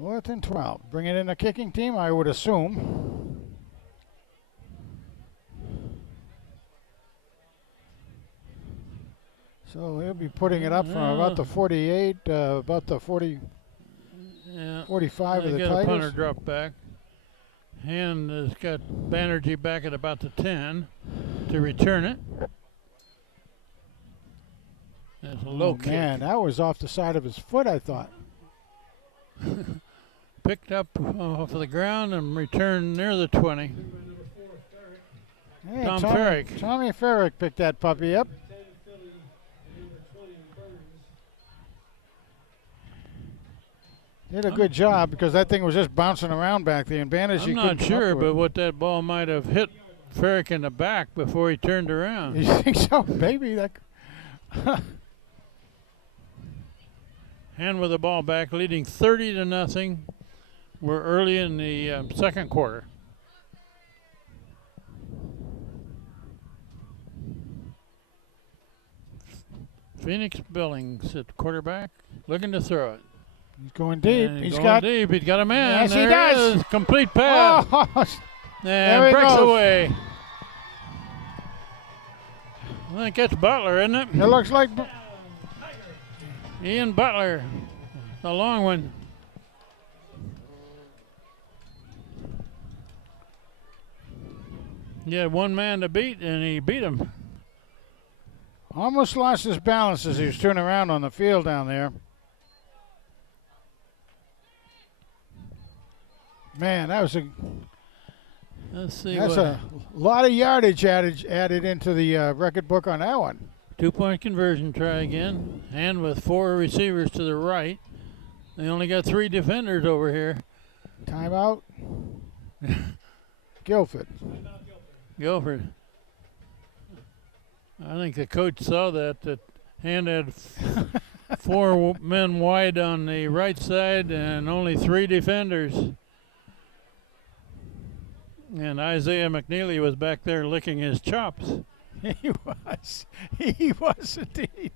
4th and 12. Bring it in a kicking team, I would assume. So he'll be putting it up from about the 48, about the 40, Yeah. 45 of the Get a punter Tigers. drop back. Hand has got Banerjee back at about the 10 to return it. That's a low kick. Man, that was off the side of his foot, I thought. Picked up off of the ground and returned near the 20. Hey, Tom Ferrick. Tommy Ferrick picked that puppy up. Did a good job because that thing was just bouncing around back there, and Banerjee I'm not sure, but what that ball might have hit Ferrick in the back before he turned around. You think so, baby? Hand with the ball back, leading 30-0. We're early in the second quarter. Phoenix Billings at quarterback, looking to throw it. He's going deep. And He's going got deep. He's got a man. Yes, there he does. Is. Complete pass. Oh, there And he breaks goes. away. I think that's Butler, isn't it? It looks like Ian Butler, the long one. He had one man to beat, and he beat him. almost lost his balance as he was turning around on the field down there. Man, that was Let's see. that's a lot of yardage added into the record book on that one. 2-point conversion try again. And with 4 receivers to the right. They only got 3 defenders over here. Timeout. Guilford. Guilford. I think the coach saw that Hand had 4 men wide on the right side and only 3 defenders. And Isaiah McNeely was back there licking his chops. He was. He was indeed.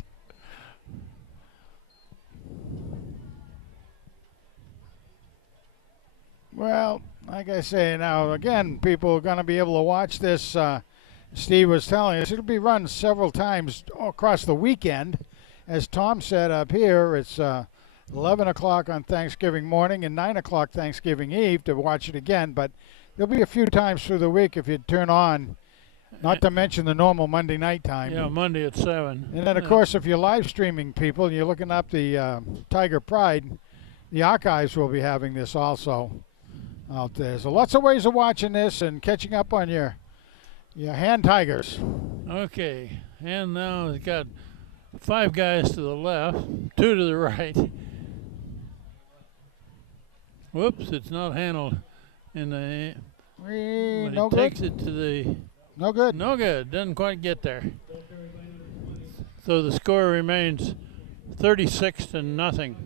Well, like I say, now again, people are going to be able to watch this. Steve was telling us it'll be run several times across the weekend. As Tom said up here, it's 11 o'clock on Thanksgiving morning and 9 o'clock Thanksgiving Eve to watch it again. But there'll be a few times through the week if you turn on, not to mention the normal Monday night time. Yeah, Monday at 7. And then, of course, if you're live streaming people and you're looking up the Tiger Pride, the archives will be having this also out there. So lots of ways of watching this and catching up on your Hand Tigers. Okay, and now he's got 5 guys to the left, 2 to the right. Whoops, it's not handled in the. But No he takes good. it to the. No good. No good. Doesn't quite get there. So the score remains 36-0.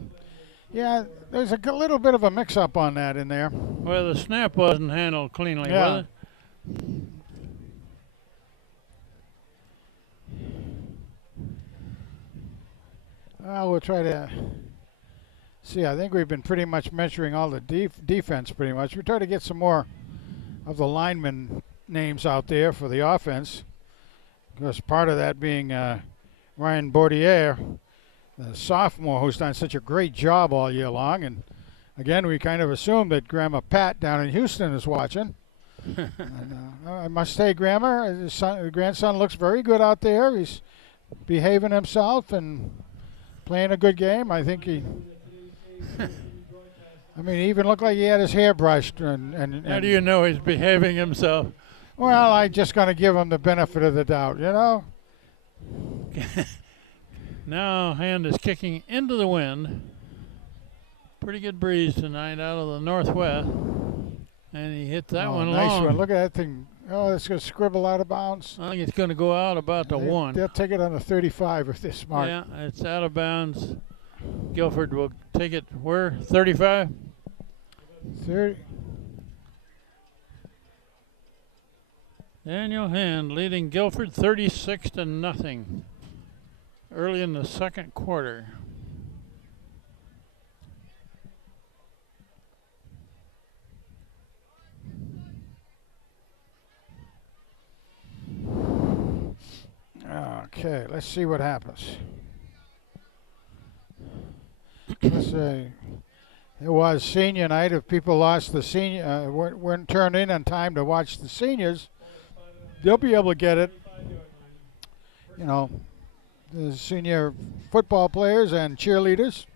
Yeah, there's a little bit of a mix-up on that in there. Well, the snap wasn't handled cleanly, Yeah. was it? Well, we'll try to see. I think we've been pretty much measuring all the defense pretty much. We try to get some more of the linemen names out there for the offense. Because part of that being Ryan Bordier, the sophomore who's done such a great job all year long. And again, we kind of assume that Grandma Pat down in Houston is watching. And, I must say, Grandma, his grandson looks very good out there. He's behaving himself and playing a good game. I think he. I mean, he even looked like he had his hair brushed. And How do you know he's behaving himself? Well, I'm just going to give him the benefit of the doubt, you know? Now Hand is kicking into the wind. Pretty good breeze tonight out of the northwest. And he hit that one nice long. one. Look at that thing. Oh, it's going to scribble out of bounds. I think it's going to go out about the 1. They'll take it on the 35 if they're smart. Yeah, it's out of bounds. Guilford will take it where? 35? 30. Daniel Hand leading Guilford 36-0 early in the second quarter. Okay, let's see what happens. Let's say It was senior night. If people lost the senior, weren't turned in on time to watch the seniors, they'll be able to get it. You know, the senior football players and cheerleaders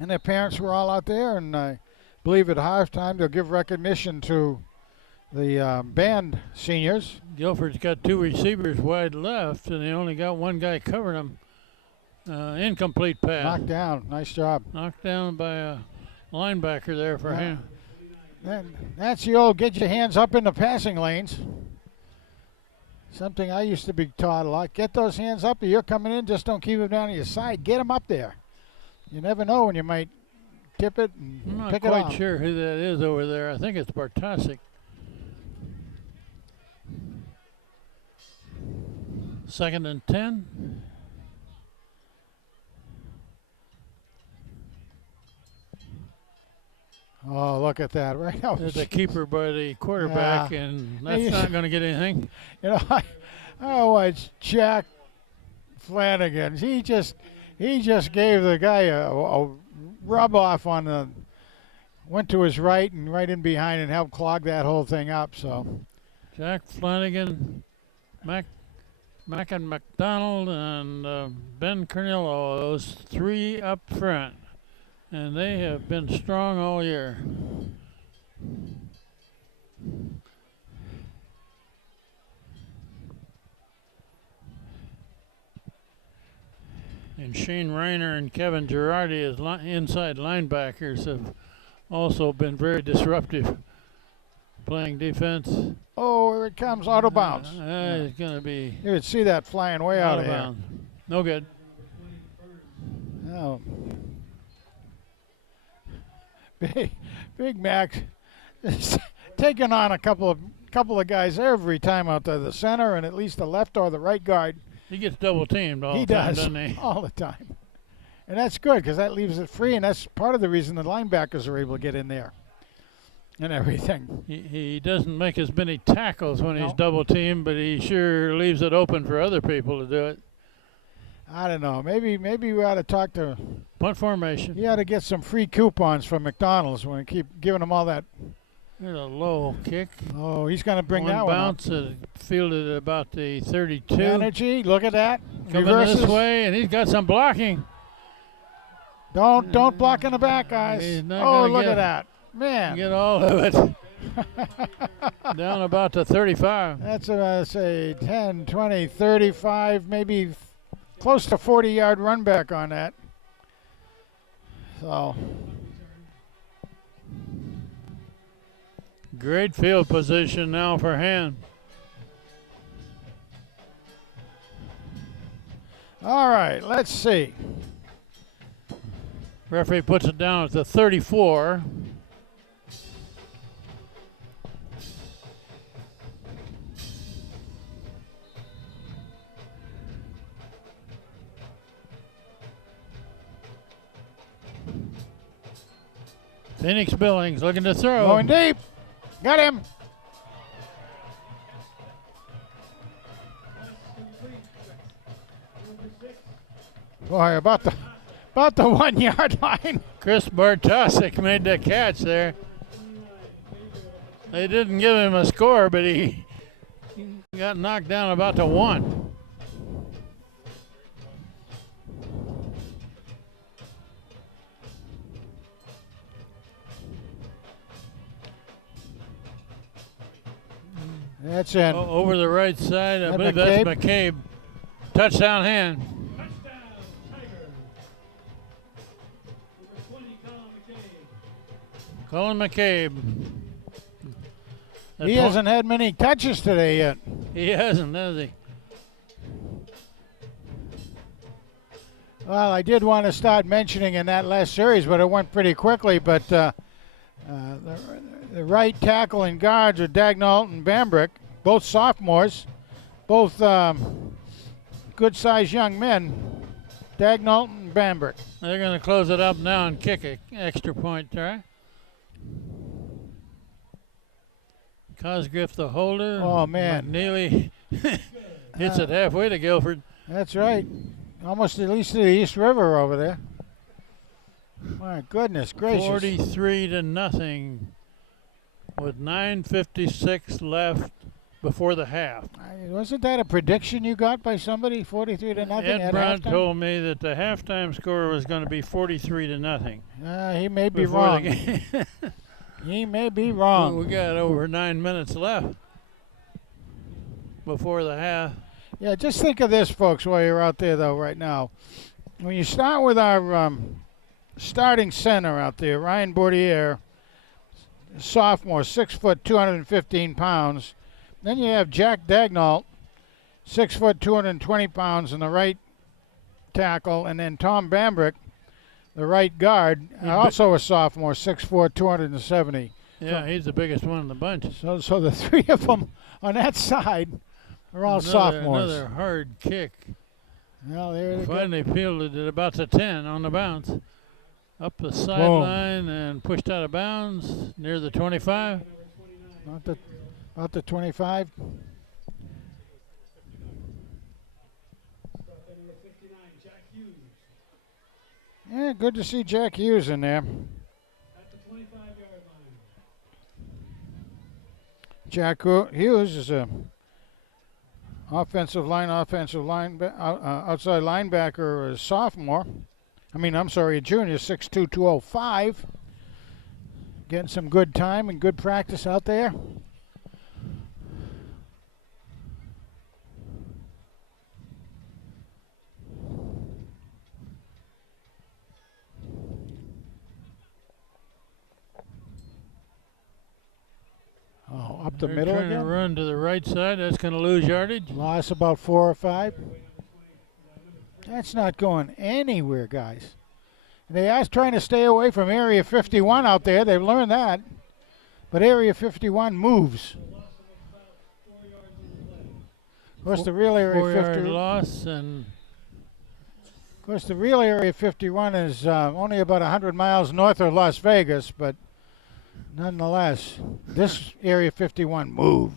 and their parents were all out there, and I believe at halftime they'll give recognition to the band seniors. Guilford's got 2 receivers wide left, and they only got one guy covering them. Incomplete pass. Knocked down. Nice job. Knocked down by a linebacker there for him. That's the old get your hands up in the passing lanes. Something I used to be taught a lot. Get those hands up. You're coming in. Just don't keep them down to your side. Get them up there. You never know when you might tip it and I'm pick not it up. quite sure who that is over there. I think it's Bartosik. 2nd and 10. Oh, look at that. Right out. There's a keeper by the quarterback, and that's not going to get anything. You know, it's Jack Flanagan. He just gave the guy a rub off on the, went to his right and right in behind and helped clog that whole thing up. So Jack Flanagan, Mac and McDonald, and Ben Carnillo, those 3 up front. And they have been strong all year. And Shane Reiner and Kevin Girardi as inside linebackers have also been very disruptive playing defense. oh, here it comes, out of bounds. It's going to be You could see that flying way out of here. bounds. No good. Oh. Big Mac is taking on a couple of guys every time out there, the center and at least the left or the right guard. He gets double teamed all He the time, does doesn't he? all the time, and that's good because that leaves it free, and that's part of the reason the linebackers are able to get in there and everything. He doesn't make as many tackles when he's No. double teamed, but he sure leaves it open for other people to do it. I don't know. Maybe we ought to talk to. Punt formation. He ought to get some free coupons from McDonald's when we keep giving him all that. There's a low kick. Oh, he's going to bring One that one up. bounce, fielded at about the 32. Energy. Look at that. Coming Reverses. this way, and he's got some blocking. Don't block in the back, guys. He's not Oh, gonna look get- at that. Man. Get all of it. Down about to 35. That's say 10, 20, 35, maybe close to 40-yard run back on that. So Great field position now for Han. all right, let's see. Referee puts it down at the 34. Phoenix Billings looking to throw. Going deep. Got him. Boy, about the 1 yard line. Chris Bartosik made the catch there. They didn't give him a score, but he got knocked down about to 1. That's in. Over the right side, I That believe that's McCabe. Touchdown hand. Touchdown, Tiger. Number 20, Colin McCabe. Colin McCabe. He hasn't had many touches today yet. He hasn't, has he? Well, I did want to start mentioning in that last series, but it went pretty quickly. But the right tackle and guards are Dagnall and Bambrick, both sophomores, both good-sized young men. Dagnall and Bambrick. They're going to close it up now and kick an extra point try. Cosgriff the holder. Oh, man. McNeely hits it halfway to Guilford. That's right. Almost at least to the East River over there. My goodness gracious. 43-0 with 9:56 left before the half. Wasn't that a prediction you got by somebody? 43-0 Ed at Brandt halftime? told me that the halftime score was going to be 43-0 He may be before wrong. the game. He may be wrong. We got over 9 minutes left before the half. Yeah, just think of this, folks, while you're out there, though, right now. When you start with our starting center out there, Ryan Bourdier, sophomore, 6 foot, 215 pounds. Then you have Jack Dagnall, 6 foot, 220 pounds in the right tackle. And then Tom Bambrick, the right guard, also a sophomore, 6'4", 270. Yeah, he's the biggest one in the bunch. So the three of them on that side are all sophomores. Another hard kick. Well, there they go. Finally fielded at about the 10 on the bounce. Up the sideline and pushed out of bounds near the 25. About the 25. Yeah, good to see Jack Hughes in there. At the 25-yard line. Jack Hughes is a outside linebacker, a sophomore. A junior, 6'2", 205. Getting some good time and good practice out there. Oh, up the They're middle trying again. to run to the right side. That's going to lose yardage. Lost about 4 or 5. That's not going anywhere, guys. They are trying to stay away from Area 51 out there. They've learned that. But Area 51 moves. Of course, the real Area 4-yard loss, and Of course, the real Area 51 is only about 100 miles north of Las Vegas, but nonetheless, this Area 51 moves.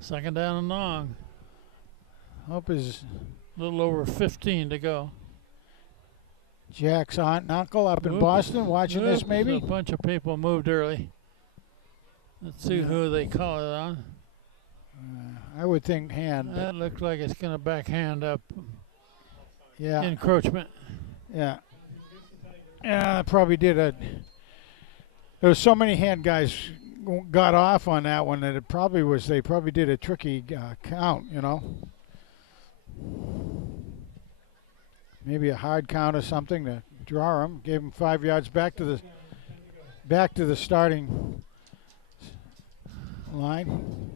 second down and long. Hope is A little over 15 to go. Jack's aunt and uncle up in Oops. Boston watching this, Oops, maybe? A bunch of people moved early. Let's see who they call it on. I would think hand. But That looks like it's going to backhand up. yeah, Encroachment. yeah. Yeah, probably did a. There was so many hand guys got off on that one that it probably was. They probably did a tricky count, you know. Maybe a hard count or something to draw them. Gave them 5 yards back to the starting line.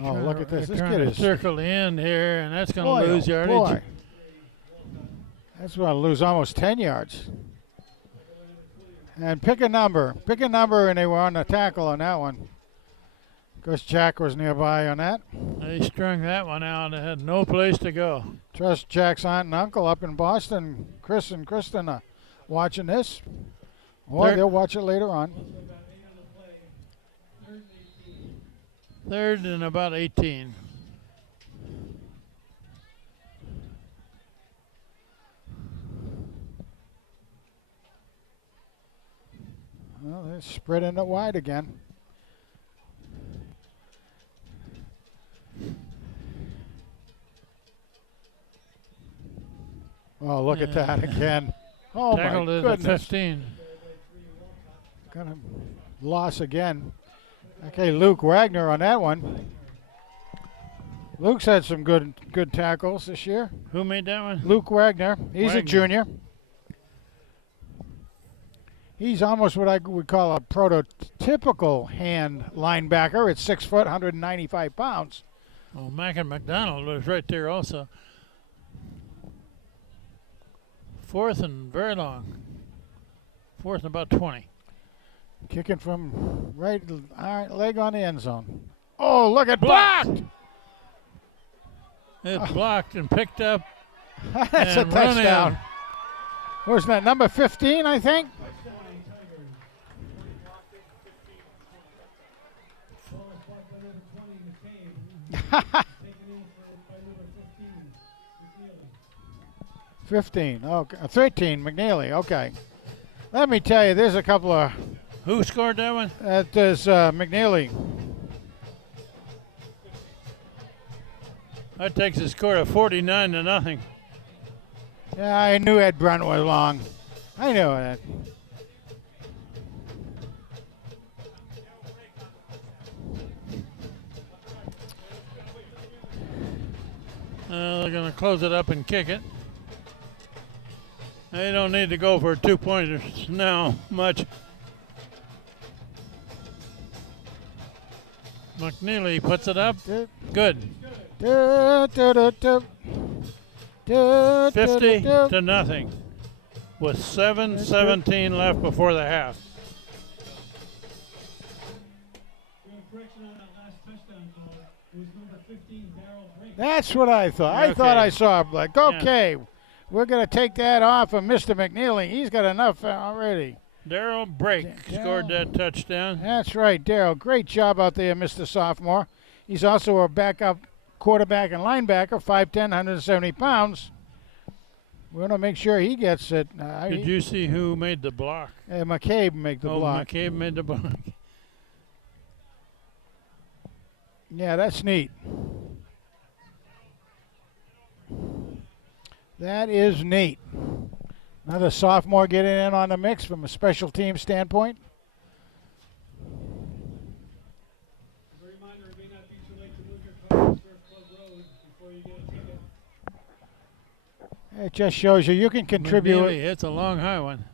Oh, look at this. This Trying kid to is circle the end here, and that's going to lose yardage. boy. That's going to lose almost 10 yards. And pick a number, and they were on the tackle on that one. Of course, Jack was nearby on that. They strung that one out. It had no place to go. Trust Jack's aunt and uncle up in Boston, Chris and Kristen, watching this. Or they'll watch it later on. Third and about 18. Well, they're spreading it wide again. Oh, look at that again. Oh, Tackled my at the goodness. 15. Got a loss again. Okay, Luke Wagner on that one. Luke's had some good tackles this year. Who made that one? Luke Wagner. He's a Wagner. junior. He's almost what I would call a prototypical hand linebacker. At 6 foot, 195 pounds. Oh, Mack and McDonald was right there also. Fourth and very long. Fourth and about 20. Kicking from right leg on the end zone. Oh, look at Blocked. blocked! It's blocked and picked up. That's a and run in. touchdown. What was that, number 15, I think? Taken in by number 15, McNeely. 15. Okay. 13. McNeely. Okay. Let me tell you, there's a couple of. Who scored that one? That is McNeely. That takes the score of 49-0. Yeah, I knew Ed Brunt was long. I knew that. They're going to close it up and kick it. They don't need to go for 2-pointers now much. McNeely puts it up. Good. 50-0 with 7:17 left before the half. Correction on that last touchdown call. It was number 15, Darrell Brink. That's what I thought. I thought I saw like, okay, we're going to take that off of Mr. McNeely. He's got enough already. Darrell Brake scored that touchdown. That's right, Darrell. Great job out there, Mr. Sophomore. He's also a backup quarterback and linebacker, 5'10", 170 pounds. We're going to make sure he gets it. Did you see who made the block? McCabe made the block. McCabe made the block. Yeah, that's neat. That is neat. Another sophomore getting in on the mix from a special team standpoint. As a reminder, it may not be too late to move your car to Surf Club Road before you get a ticket. It just shows you can contribute. McNeely hits a long high one.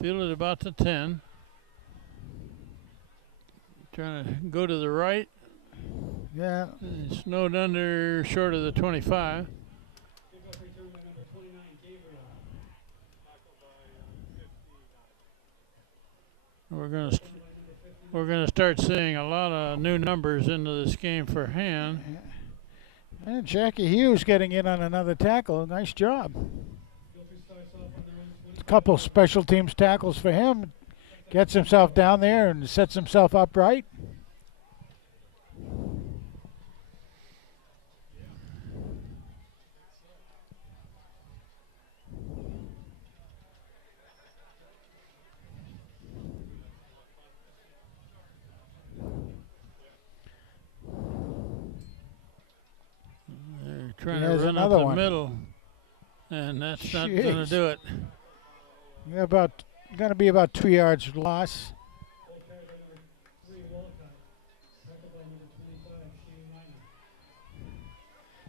Fielded about the 10. Trying to go to the right. Yeah. Snowed under short of the 25. Kickoff return by number 29, Gabriel. We're gonna start seeing a lot of new numbers into this game for Han. And Jackie Hughes getting in on another tackle. Nice job. Guilford starts off on their own 20. A couple special teams tackles for him. Gets himself down there and sets himself up right. They're trying There's to run up another the one. middle, and that's not going to Jeez. do it. Yeah, going to be about 2 yards loss. Ball carried by number 3, Walcott. Tackled by number 25, Shane Minor.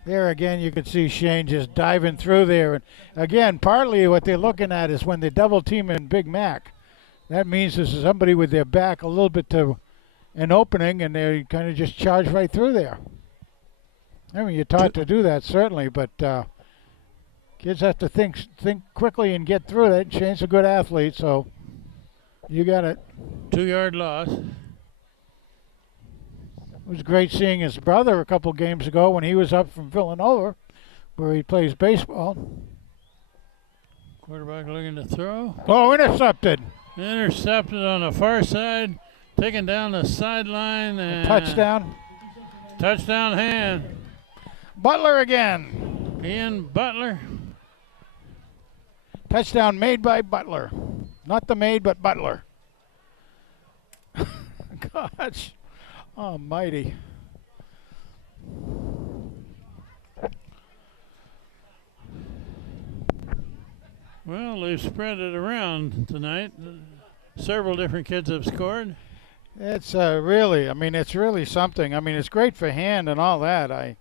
There again, you can see Shane just diving through there. And again, partly what they're looking at is when they double team in Big Mac. That means there's somebody with their back a little bit to an opening, and they kind of just charge right through there. I mean, you're taught to do that, certainly, but kids have to think quickly and get through that. Shane's a good athlete, so you got it. 2-yard loss. It was great seeing his brother a couple games ago when he was up from Villanova, where he plays baseball. Quarterback looking to throw. Oh, intercepted. Intercepted on the far side. Taken down the sideline. And Touchdown. Touchdown Han. Butler again. Ian Butler. Touchdown made by Butler. Not the maid, but Butler. Gosh. Almighty. Well, they've spread it around tonight. Several different kids have scored. It's really, I mean, it's really something. I mean, it's great for hand and all that. I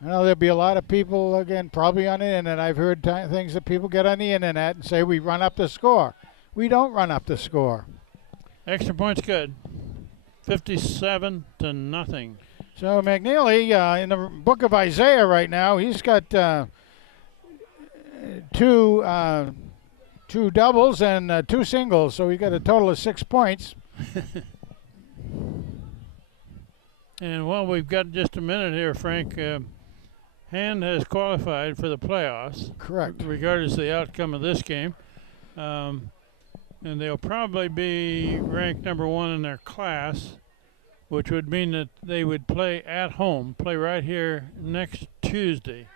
know there'll be a lot of people, again, probably on the internet. I've heard things that people get on the internet and say we run up the score. We don't run up the score. Extra point's good. 57-0. So McNeely, in the book of Isaiah right now, he's got two doubles and 2 singles, so he got a total of 6 points. And while we've got just a minute here, Frank, Han has qualified for the playoffs. Correct. Regardless of the outcome of this game. And they'll probably be ranked number 1 in their class. which would mean that they would play at home, play right here next Tuesday.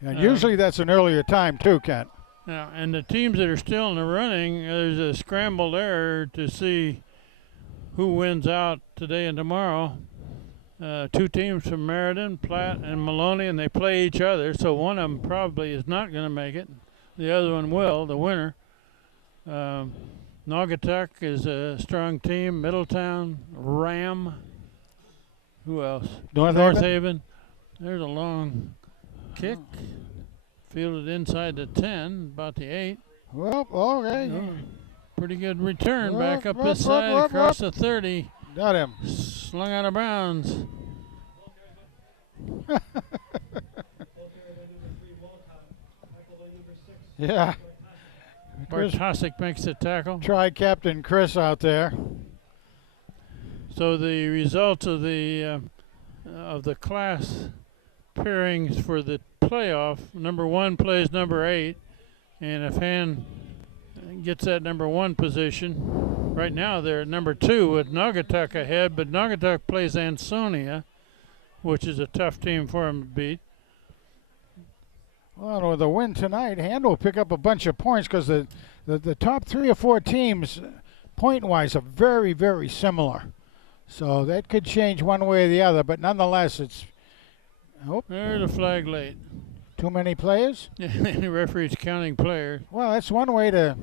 And usually that's an earlier time too, Kent. Now, and the teams that are still in the running, there's a scramble there to see who wins out today and tomorrow. Two teams from Meriden, Platt, and Maloney, and they play each other, so one of them probably is not going to make it. The other one will, the winner. Naugatuck is a strong team. Middletown, Ram. Who else? North Haven. There's a long kick. Fielded inside the 10, about the 8. Well, okay. Pretty good return back up this side across the 30. Got him. Slung out of bounds. Yeah. Bartosik makes the tackle. Try Captain Chris out there. So the results of the class pairings for the playoff, number 1 plays number 8, and if Han gets that number 1 position, right now they're at number 2 with Naugatuck ahead, but Naugatuck plays Ansonia, which is a tough team for him to beat. Well, with the win tonight, Han will pick up a bunch of points because the top 3 or 4 teams, point-wise, are very, very similar. So that could change one way or the other, but nonetheless, it's... Oh, there's a flag late. Too many players? The referee's counting players. Well, that's one way to...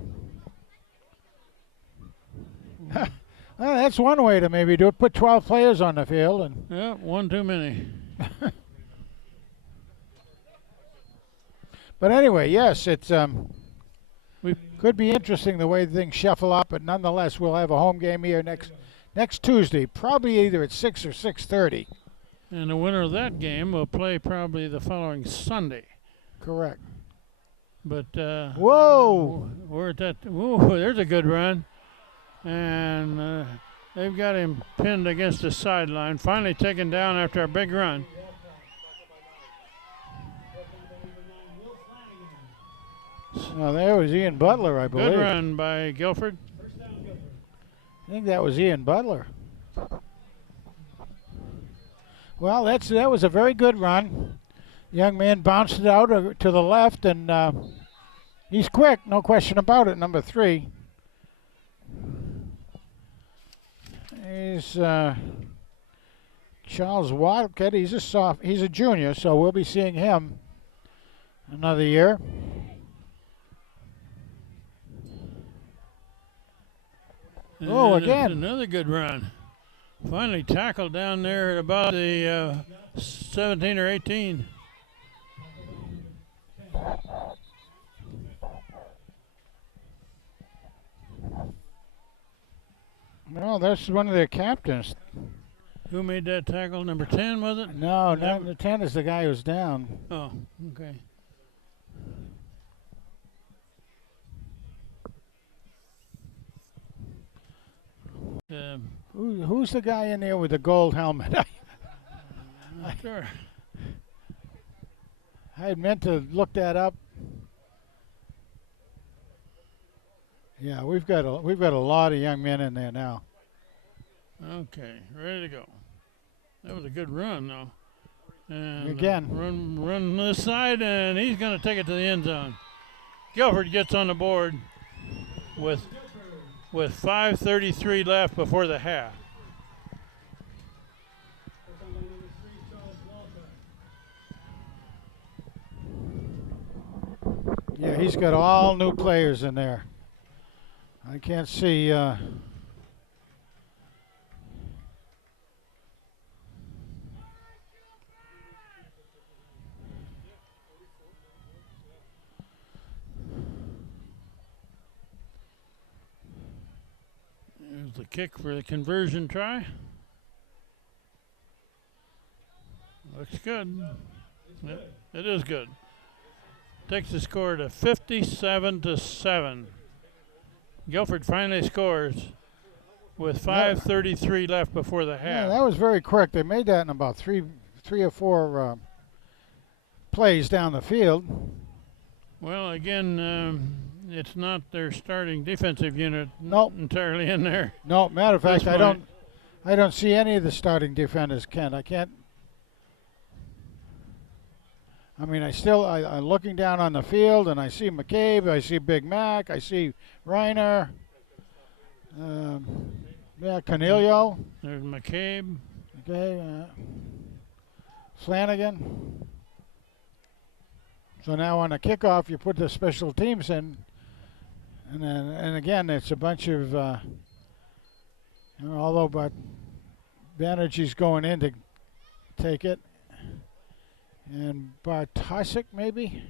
well, that's one way to maybe do it. Put 12 players on the field. And yeah, one too many. But anyway, yes, it's could be interesting the way things shuffle up, but nonetheless, we'll have a home game here next Tuesday, probably either at 6 or 6:30. And the winner of that game will play probably the following Sunday. Correct. But whoa! We're at that. Whoa! There's a good run, and they've got him pinned against the sideline. Finally taken down after a big run. Oh, there was Ian Butler, I believe. Good run by Guilford. I think that was Ian Butler. Well, that was a very good run. Young man bounced it out to the left, and he's quick, no question about it, number 3. He's Charles Wildcat. He's a junior, so we'll be seeing him another year. Oh, again. Another good run. Finally tackled down there at about the 17 or 18. No, that's one of their captains. Who made that tackle? Number 10, was it? No, number 10 is the guy who's down. Oh, okay. Who's the guy in there with the gold helmet? Sure. I had meant to look that up. Yeah, we've got a lot of young men in there now. Okay, ready to go. That was a good run, though. And again, run this side, and he's going to take it to the end zone. Guilford gets on the board with 5:33 left before the half. Yeah, he's got all new players in there. I can't see. There's the kick for the conversion try. Looks good. It is good. Takes the score to 57-7. Guilford finally scores with 5:33 left before the half. Yeah, that was very quick. They made that in about three or four plays down the field. Well, again, it's not their starting defensive unit Nope. entirely in there. No, matter of fact, I I don't see any of the starting defenders, Ken. I can't. I mean, I'm looking down on the field, and I see McCabe, I see Big Mac, I see Reiner, Cornelio. There's McCabe. Okay, Flanagan. So now on a kickoff, you put the special teams in, and again, it's a bunch of, although but Banerjee's going in to take it, and Bartosik maybe.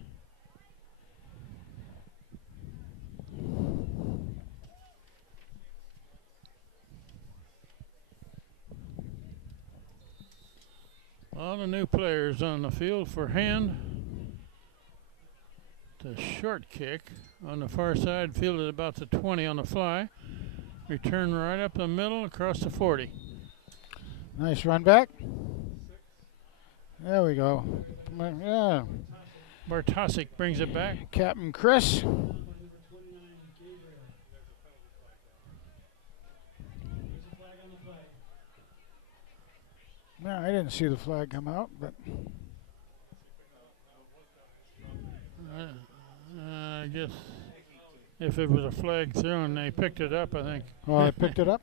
All the new players on the field for hand. The short kick on the far side, fielded about the 20 on the fly. Return right up the middle across the 40. Nice run back. There we go. Yeah. Bartosik brings it back. Captain Chris. No, I didn't see the flag come out, but I guess if it was a flag thrown, they picked it up, I think. oh, I picked it up.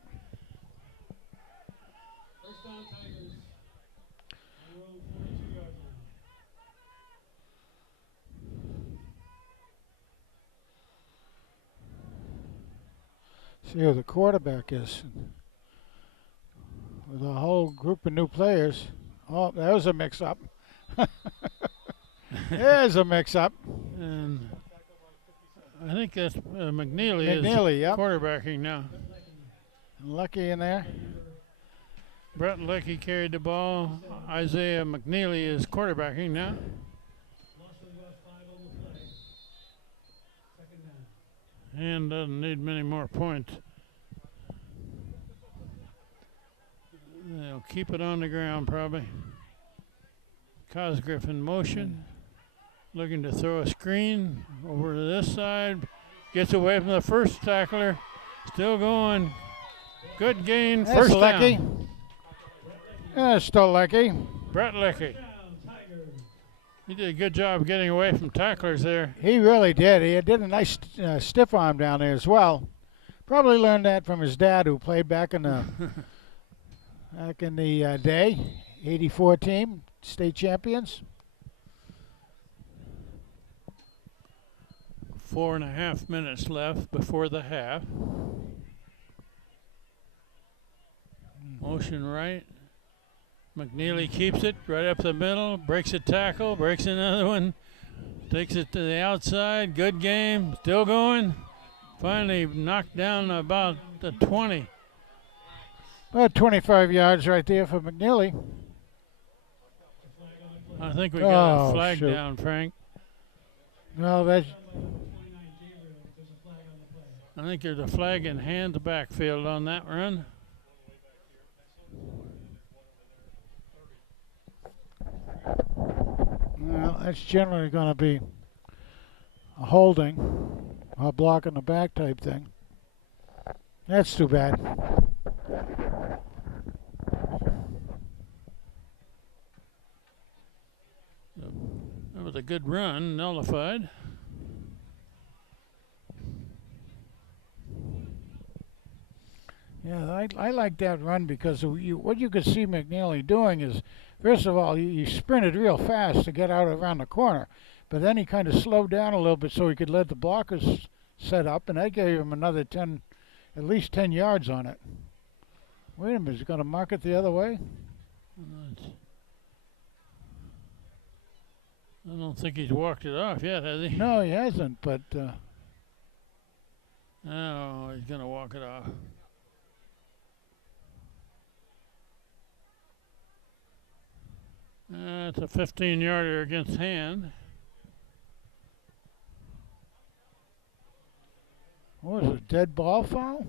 First down, Tigers. On their own 42-yard line. See who the quarterback is. With a whole group of new players. Oh, that was a mix-up. There's a mix-up. And I think that's McNeely McNeely, is yep. quarterbacking now. Lucky in there. Brett Leckie carried the ball. Isaiah McNeely is quarterbacking now. Loss of about 5 on the play. Second down. And doesn't need many more points. They'll keep it on the ground probably. Cosgriff in motion. Looking to throw a screen over to this side. Gets away from the first tackler. Still going. Good gain. That's First Leckie. down. Yeah, still Leckie. Brett Leckie. Down, Tigers. He did a good job getting away from tacklers there. He really did. He did a nice stiff arm down there as well. Probably learned that from his dad, who played back in the day, '84 team, state champions. 4.5 minutes left before the half. Motion right. McNeely keeps it right up the middle, breaks a tackle, breaks another one, takes it to the outside. Good game, still going. Finally knocked down about the 20. About 25 yards right there for McNeely. I think we got Oh, a flag shoot. down, Frank. No, that's 29 Gabriel. There's a flag on the play. I think there's a flag in hand the backfield on that run. well, that's generally going to be a holding, a block in the back type thing. That's too bad. That was a good run, nullified. Yeah, I like that run because what you could see McNeely doing is, first of all, he sprinted real fast to get out around the corner, but then he kind of slowed down a little bit so he could let the blockers set up, and that gave him another at least 10 yards on it. Wait a minute, he's going to mark it the other way? I don't think he's walked it off yet, has he? No, he hasn't, but Oh, he's going to walk it off. It's a 15-yarder against hand. what was it, dead ball foul?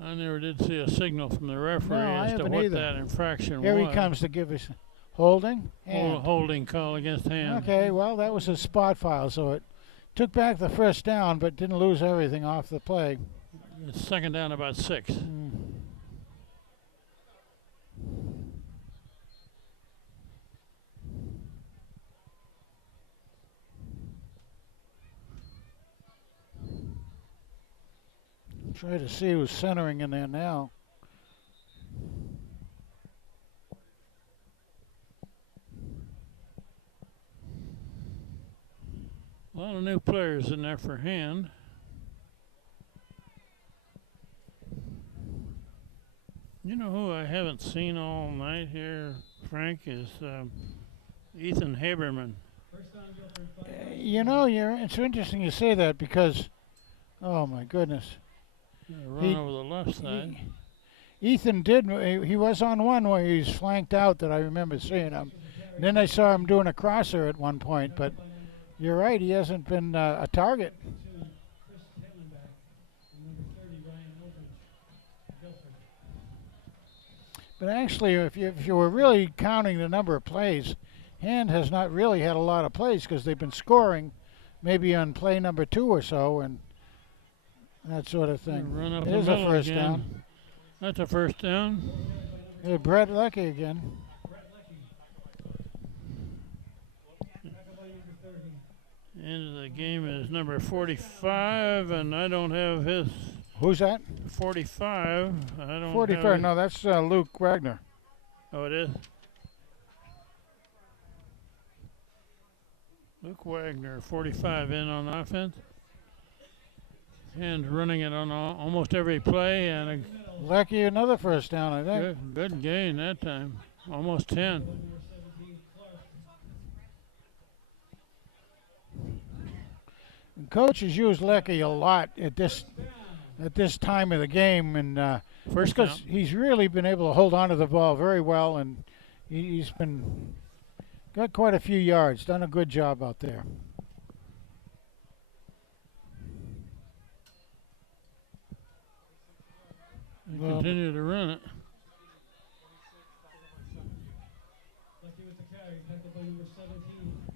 I never did see a signal from the referee No, I as to haven't what either. that infraction Here was. he comes to give us holding. And Holding call against hand. okay, well, that was a spot foul, so it took back the first down, but didn't lose everything off the play. It's second down about 6. Try to see who's centering in there now. A lot of new players in there for hand. You know who I haven't seen all night here, Frank, is Ethan Haberman. You know, it's interesting you say that because, oh my goodness. Run over the left side. Ethan he was on one where he was flanked out that I remember seeing him. And then I saw him doing a crosser at one point, but you're right, he hasn't been a target. But actually, if you were really counting the number of plays, Hand has not really had a lot of plays because they've been scoring maybe on play number 2 or so and that sort of thing. Run up There's the a middle first again. down. That's a first down. Yeah, Brett Leckie again. End of the game is number 45, and I don't have his. Who's that? 45. I don't 45. have No, that's Luke Wagner. Oh, it is? Luke Wagner, 45 in on offense. And running it on almost every play. And Leckie, another first down, I think. good gain that time. Almost 10. And coaches use Leckie a lot at this time of the game, and First because down. he's really been able to hold on to the ball very well, and he's been got quite a few yards. Done a good job out there. They continue to run it.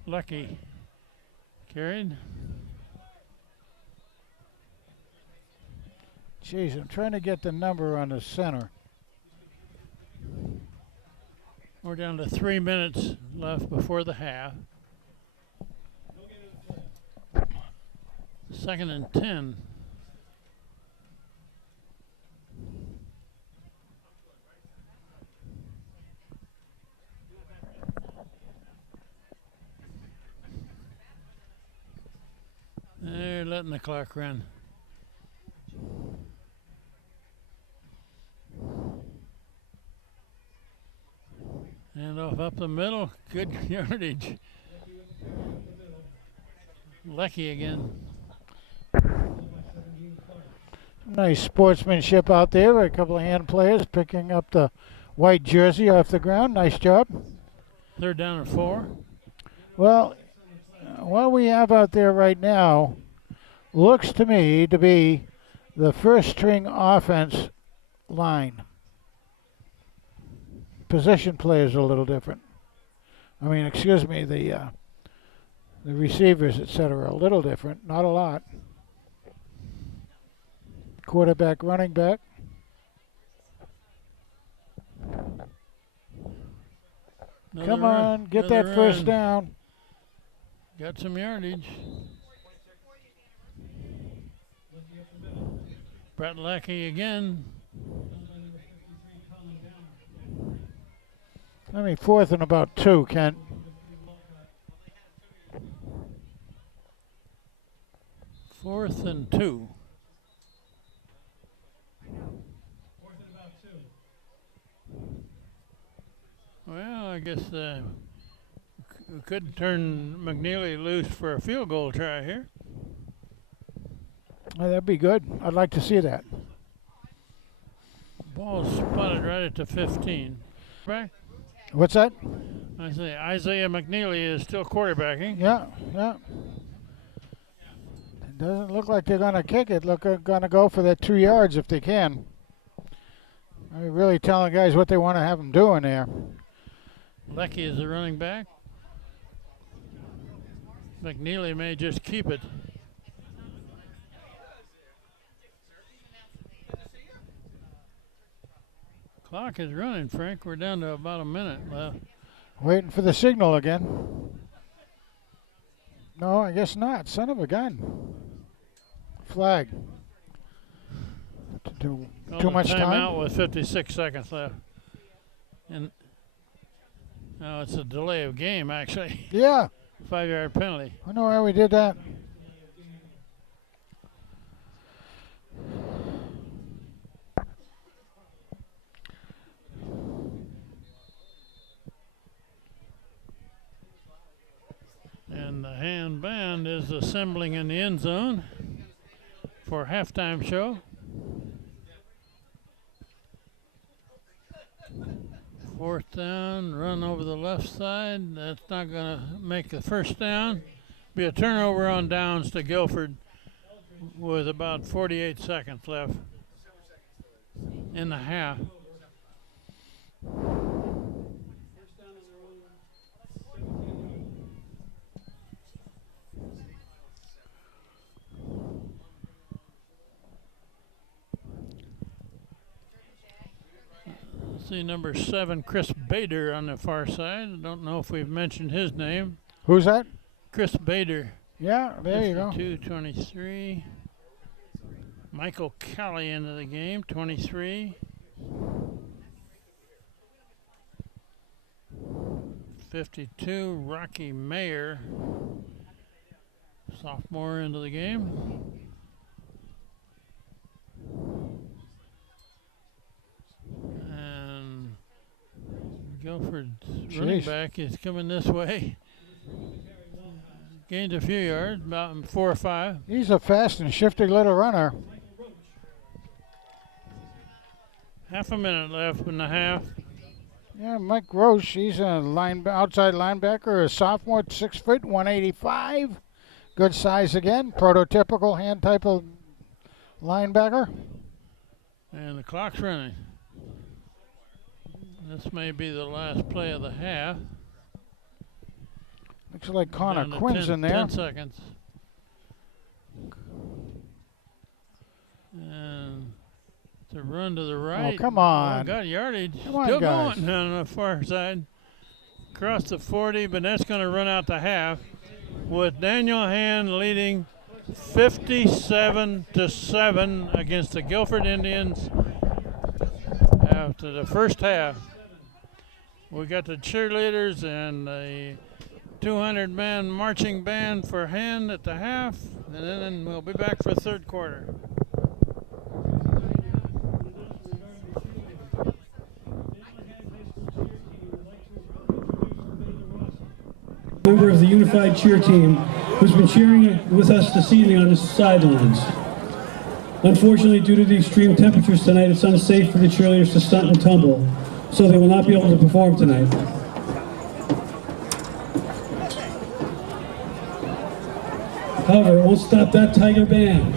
Lucky. Carried. Jeez, I'm trying to get the number on the center. We're down to 3 minutes left before the half. 2nd and 10. They're letting the clock run. Hand off up the middle. Good yardage. Leckie again. Nice sportsmanship out there. A couple of hand players picking up the white jersey off the ground. Nice job. 3rd down and 4. Well, what we have out there right now looks to me to be the first string offense line. Position players are a little different. I mean, excuse me, the receivers, etc., a little different. Not a lot. Quarterback, running back. Come on, get that first down. Got some yardage. Brett Leckie again. I mean, 4th and about 2, Kent. Fourth and 2. Well, I guess we could turn McNeely loose for a field goal try here. Well, that'd be good. I'd like to see that. Ball spotted right at the 15. Back. What's that? I say Isaiah McNeely is still quarterbacking. Yeah, yeah. It doesn't look like they're going to kick it. Look, they're going to go for that 2 yards if they can. They're really telling guys what they want to have them doing there. Leckie is the running back. McNeely may just keep it. Clock is running, Frank. We're down to about a minute left. Waiting for the signal again. No, I guess not. Son of a gun. Flag. Too Called a much time? Timeout with 56 seconds left. And no, it's a delay of game, actually. Yeah. 5-yard penalty. I know why we did that. And the hand band is assembling in the end zone for halftime show. Fourth down, run over the left side. That's not going to make the first down. Be a turnover on downs to Guilford with about 48 seconds left in the half. See number 7, Chris Bader on the far side. I don't know if we've mentioned his name. Who's that? Chris Bader. Yeah, there you go. 52-23. Michael Kelly into the game, 23. 52, Rocky Mayer, sophomore into the game. And Guilford's running back is coming this way. Gained a few yards, about 4 or 5. He's a fast and shifty little runner. Half a minute left in the half. Yeah, Mike Roche, he's a outside linebacker, a sophomore, 6 foot, 185. Good size again, prototypical hand type of linebacker. And the clock's running. This may be the last play of the half. Looks like Connor Down to Quinn's 10 in there. 10 seconds. And to run to the right. Oh, come on. Oh, got yardage. Come on, Still guys. going on the far side. Across the 40, but that's going to run out the half with Daniel Hand leading 57-7 against the Guilford Indians after the first half. We got the cheerleaders and the 200-man marching band for Hand at the half, and then we'll be back for third quarter. Member of the Unified Cheer Team who's been cheering with us this evening on the sidelines. Unfortunately, due to the extreme temperatures tonight, it's unsafe for the cheerleaders to stunt and tumble, so they will not be able to perform tonight. However, it won't stop that Tiger band.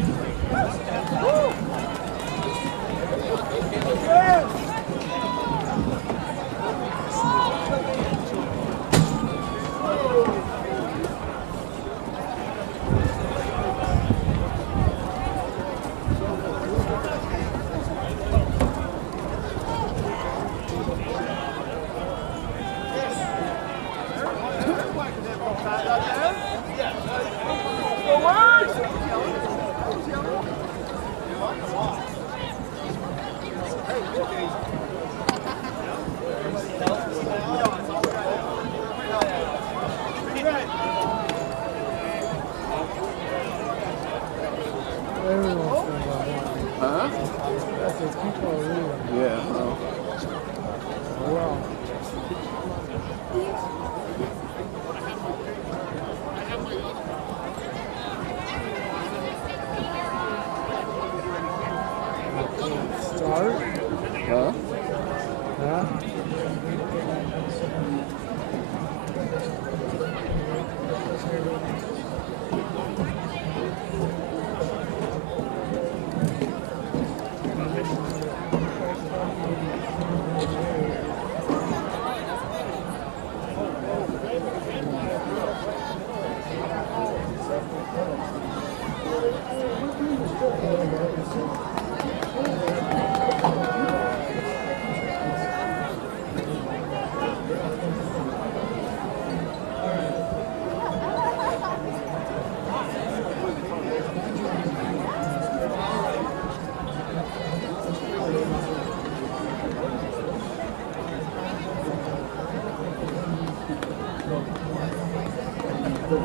Good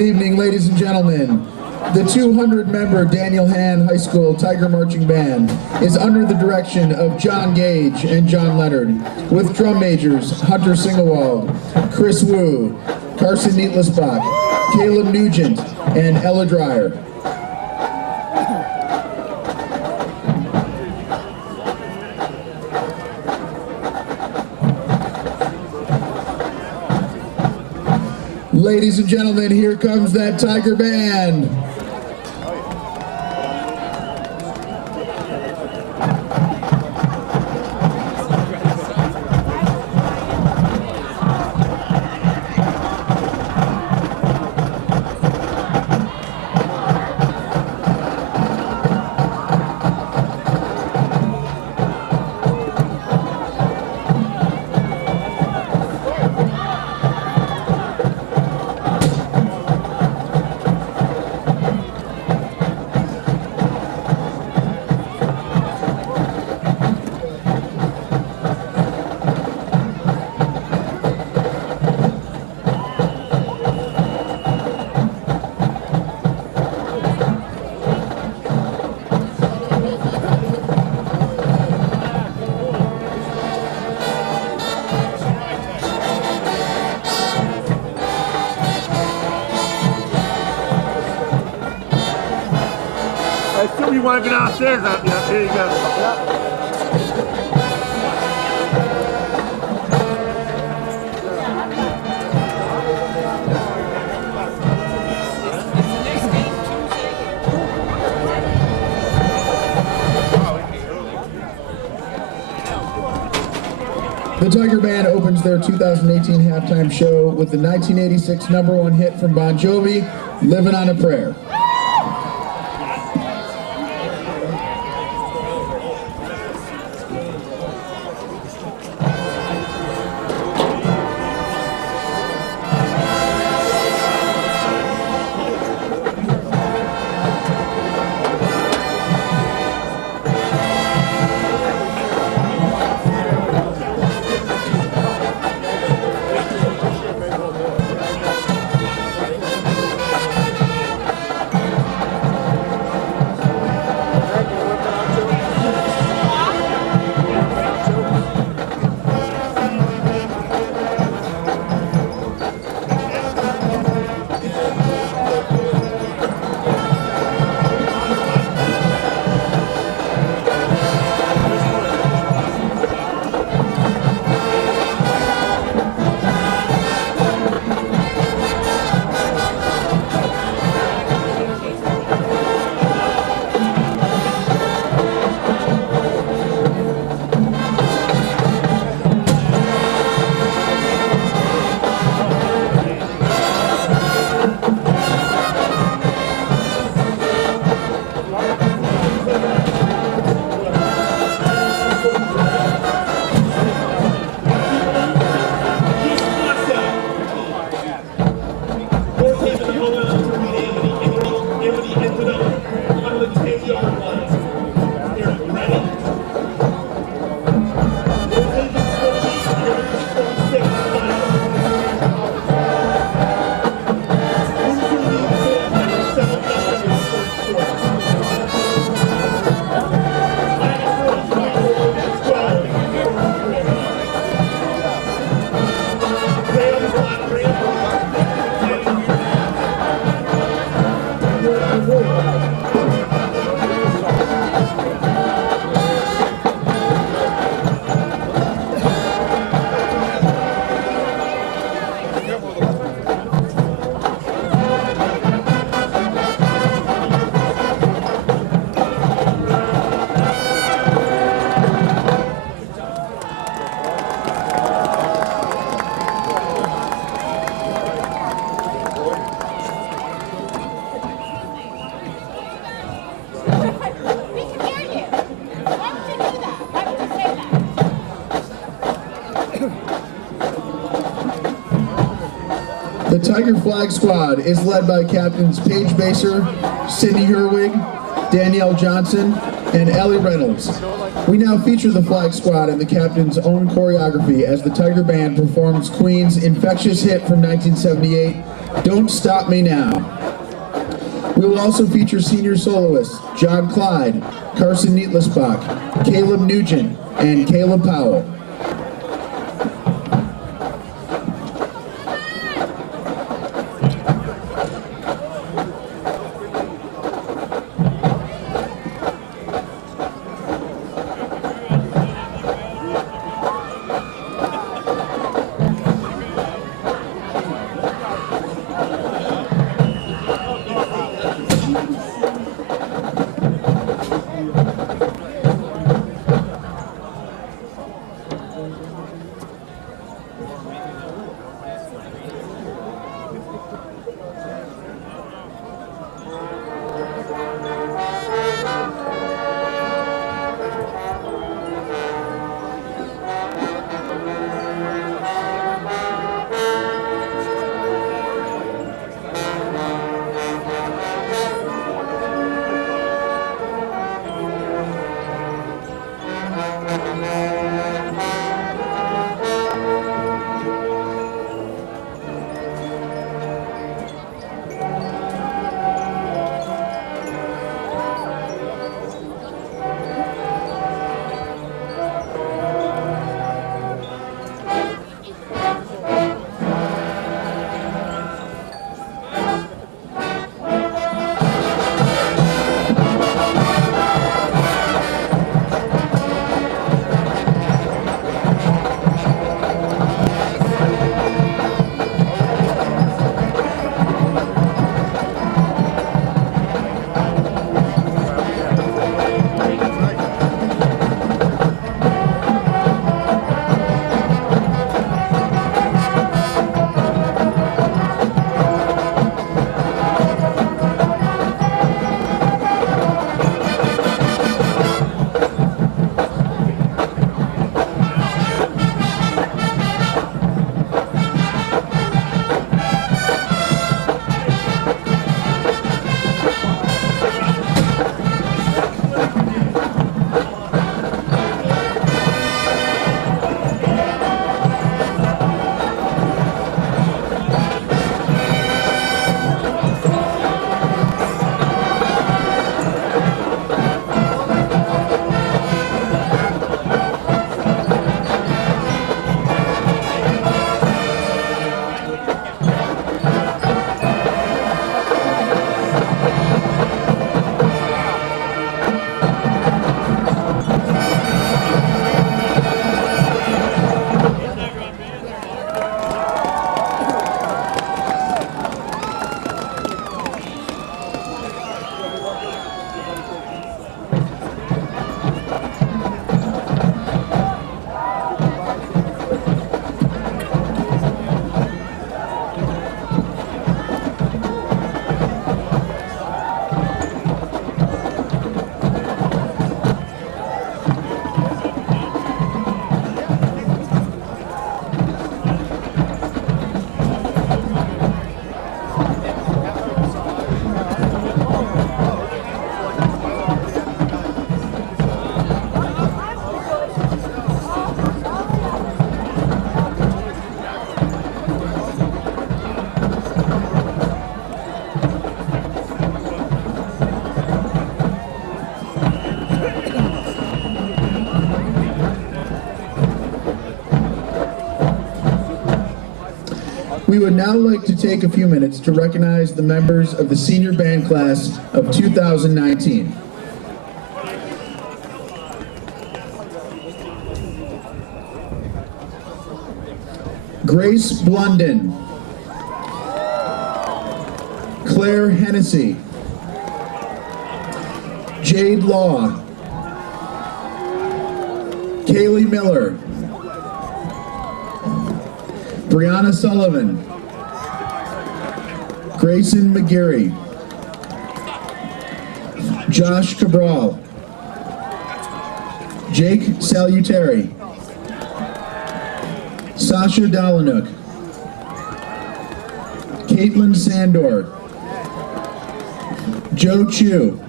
evening, ladies and gentlemen. The 200-member Daniel Han High School Tiger Marching Band is under the direction of John Gage and John Leonard, with drum majors Hunter Singewald, Chris Wu, Carson Neatlisbach, Caleb Nugent, and Ella Dreyer. Ladies and gentlemen, here comes that Tiger Band. I assume you want to go downstairs. Yeah, here you go. The Tiger Band opens their 2018 halftime show with the 1986 #1 hit from Bon Jovi, "Living on a Prayer." The Tiger Flag Squad is led by Captains Paige Baser, Sydney Herwig, Danielle Johnson, and Ellie Reynolds. We now feature the Flag Squad and the captain's own choreography as the Tiger Band performs Queen's infectious hit from 1978, Don't Stop Me Now. We will also feature senior soloists John Clyde, Carson Neatlisbach, Caleb Nugent, and Caleb Powell. We would now like to take a few minutes to recognize the members of the senior band class of 2019. Grace Blunden, Claire Hennessy, Jade Law, Kaylee Miller, Brianna Sullivan, Grayson McGarry, Josh Cabral, Jake Salutary, Sasha Dalenuk, Caitlin Sandor, Joe Chu,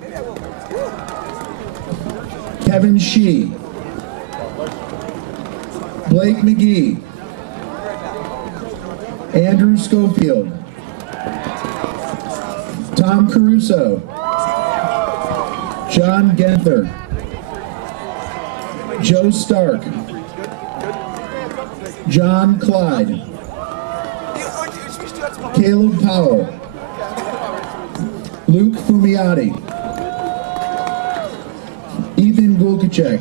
Kevin Shee, Blake McGee, Andrew Schofield, Tom Caruso, John Genther, Joe Stark, John Clyde, Caleb Powell, Luke Fumiati, Ethan Gulkacek,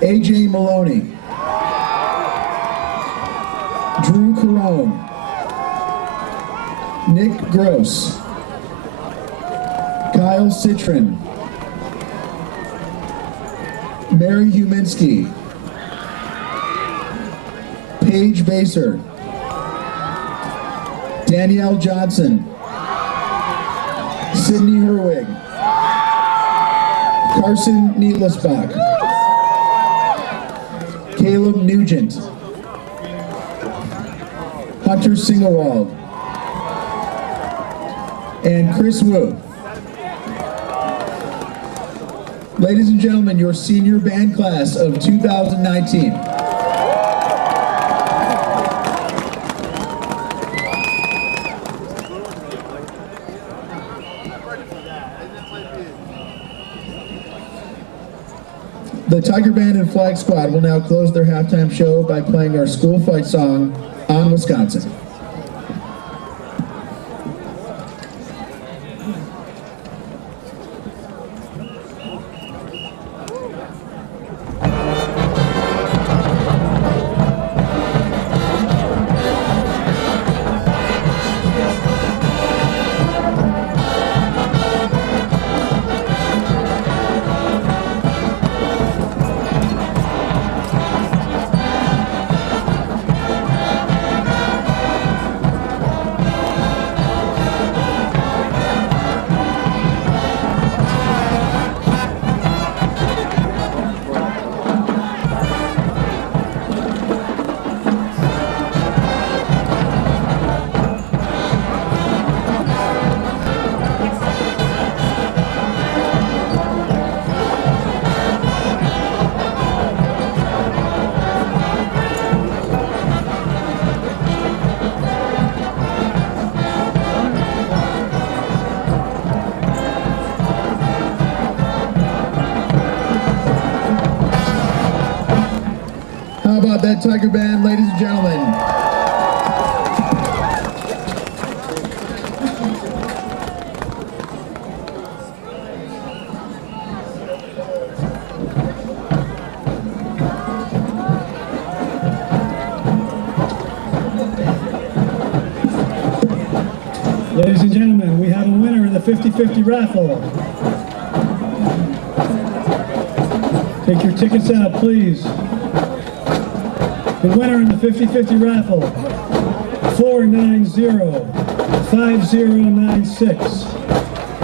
AJ Maloney, Drew Carone, Nick Gross, Kyle Citron, Mary Huminski, Paige Baser, Danielle Johnson, Sydney Herwig, Carson Needlesbach, Caleb Nugent, Hunter Singewald, and Chris Wu. Ladies and gentlemen, your senior band class of 2019. The Tiger Band and Flag Squad will now close their halftime show by playing our school fight song, On Wisconsin. How about that Tiger Band, ladies and gentlemen? Ladies and gentlemen, we have a winner in the 50-50 raffle. Take your tickets out, please. The winner in the 50-50 raffle, 490-5096.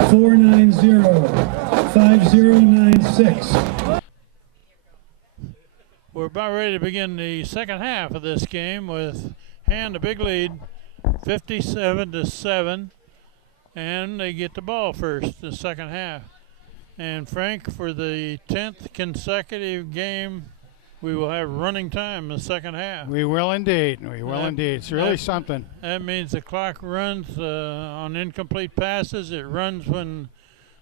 490-5096. We're about ready to begin the second half of this game with Hand a big lead, 57-7, and they get the ball first the second half. And Frank, for the 10th consecutive game, we will have running time in the second half. We will indeed. We will indeed. It's really something. That means the clock runs on incomplete passes. It runs when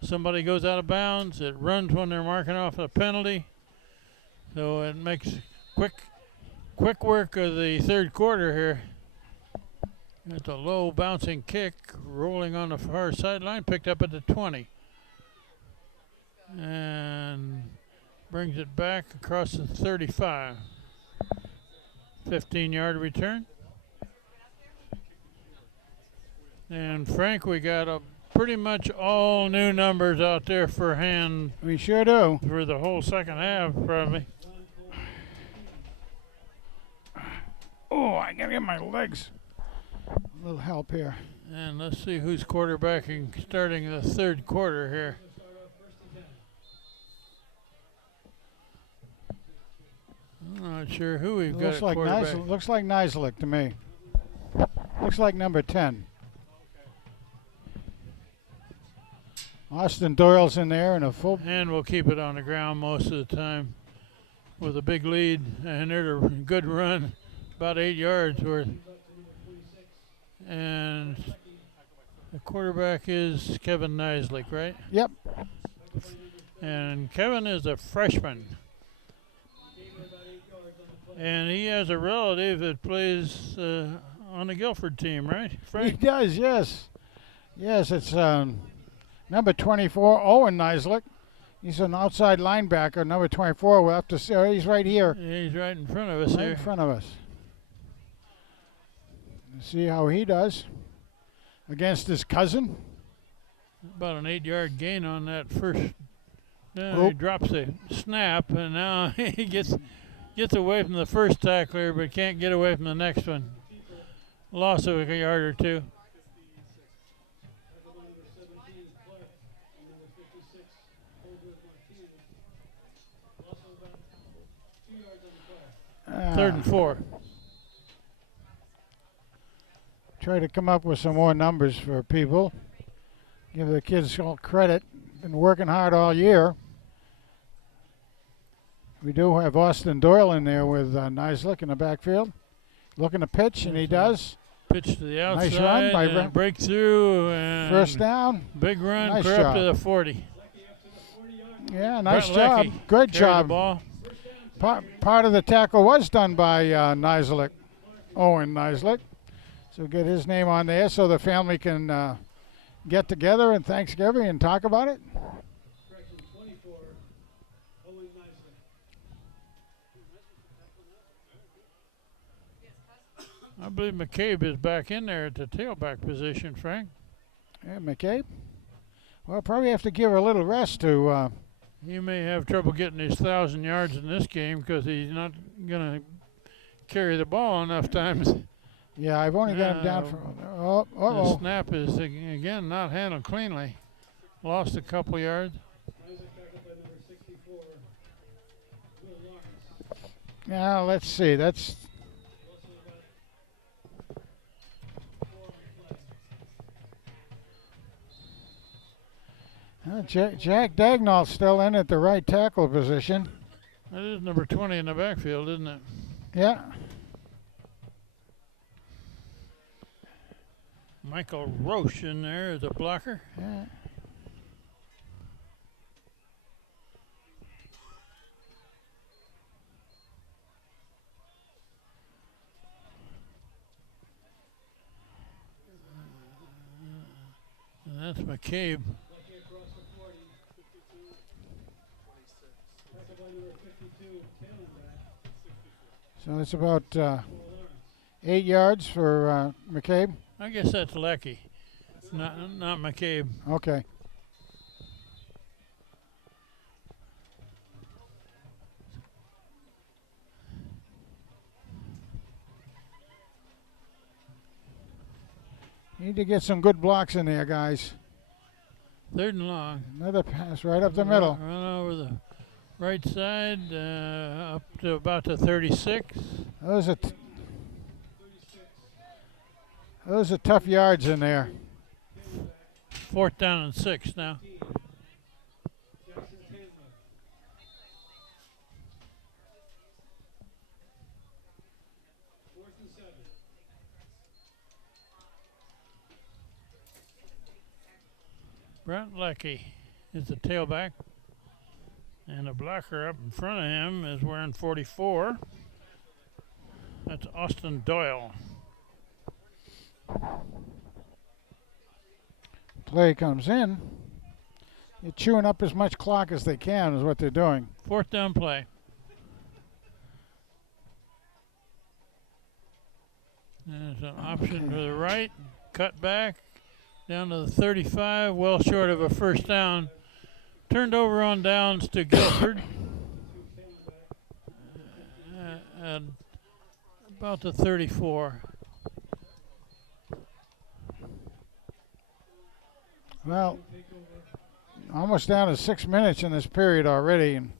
somebody goes out of bounds. It runs when they're marking off a penalty. So it makes quick work of the third quarter here. It's a low bouncing kick rolling on the far sideline, picked up at the 20. And brings it back across the 35. 15-yard return. And Frank, we got a pretty much all new numbers out there for Hand. We sure do. For the whole second half, probably. Oh, I gotta get my legs. A little help here. And let's see who's quarterbacking starting the third quarter here. I'm not sure who we've got at quarterback. Looks like Nizilik to me. Looks like number 10. Austin Doyle's in there and a full. And we'll keep it on the ground most of the time with a big lead. And there's a good run, about 8 yards worth. And the quarterback is Kevin Nislik, right? Yep. And Kevin is a freshman. And he has a relative that plays on the Guilford team, right, Frank? He does, yes. Yes, it's number 24, Owen Nislik. He's an outside linebacker, number 24. We'll have to see. Oh, he's right here. Yeah, he's right in front of us Right here. in front of us. Let's see how he does against his cousin. About an 8-yard gain on that first. Now Oh. he drops a snap, and now he gets away from the first tackler, but can't get away from the next one. Loss of a yard or two. Third and 4. Try to come up with some more numbers for people. Give the kids all credit. Been working hard all year. We do have Austin Doyle in there with Nislik in the backfield. Looking to pitch, and he does. Pitch to the outside, Nice run by and breakthrough, and First down. big run, Nice clear up job. to the 40. Yeah, nice Brett job. Leckie Good carried the job. ball. Part of the tackle was done by Nislik, Owen Nislik. So get his name on there so the family can get together in Thanksgiving and talk about it. I believe McCabe is back in there at the tailback position, Frank. Yeah, McCabe. Well, probably have to give her a little rest to. He may have trouble getting his 1,000 yards in this game because he's not going to carry the ball enough times. Yeah, I've only got him down for. The Uh-oh. snap is, again, not handled cleanly. Lost a couple yards. Now let's see. That's. Jack Dagnall's still in at the right tackle position. That is number 20 in the backfield, isn't it? Yeah. Michael Roche in there as a blocker. Yeah. And that's McCabe. So it's about 8 yards for McCabe. I guess that's Leckie, not McCabe. Okay. Need to get some good blocks in there, guys. Third and long. Another pass right up the middle. Run over the right side up to about the 36. Those are tough yards in there. 4th down and 6 now. Brent Leckie is the tailback. And the blocker up in front of him is wearing 44. That's Austin Doyle. Play comes in. They're chewing up as much clock as they can is what they're doing. 4th down play. There's an option to the right. Cut back down to the 35. Well short of a first down. Turned over on downs to Guilford. And about the 34. Well, almost down to 6 minutes in this period already, and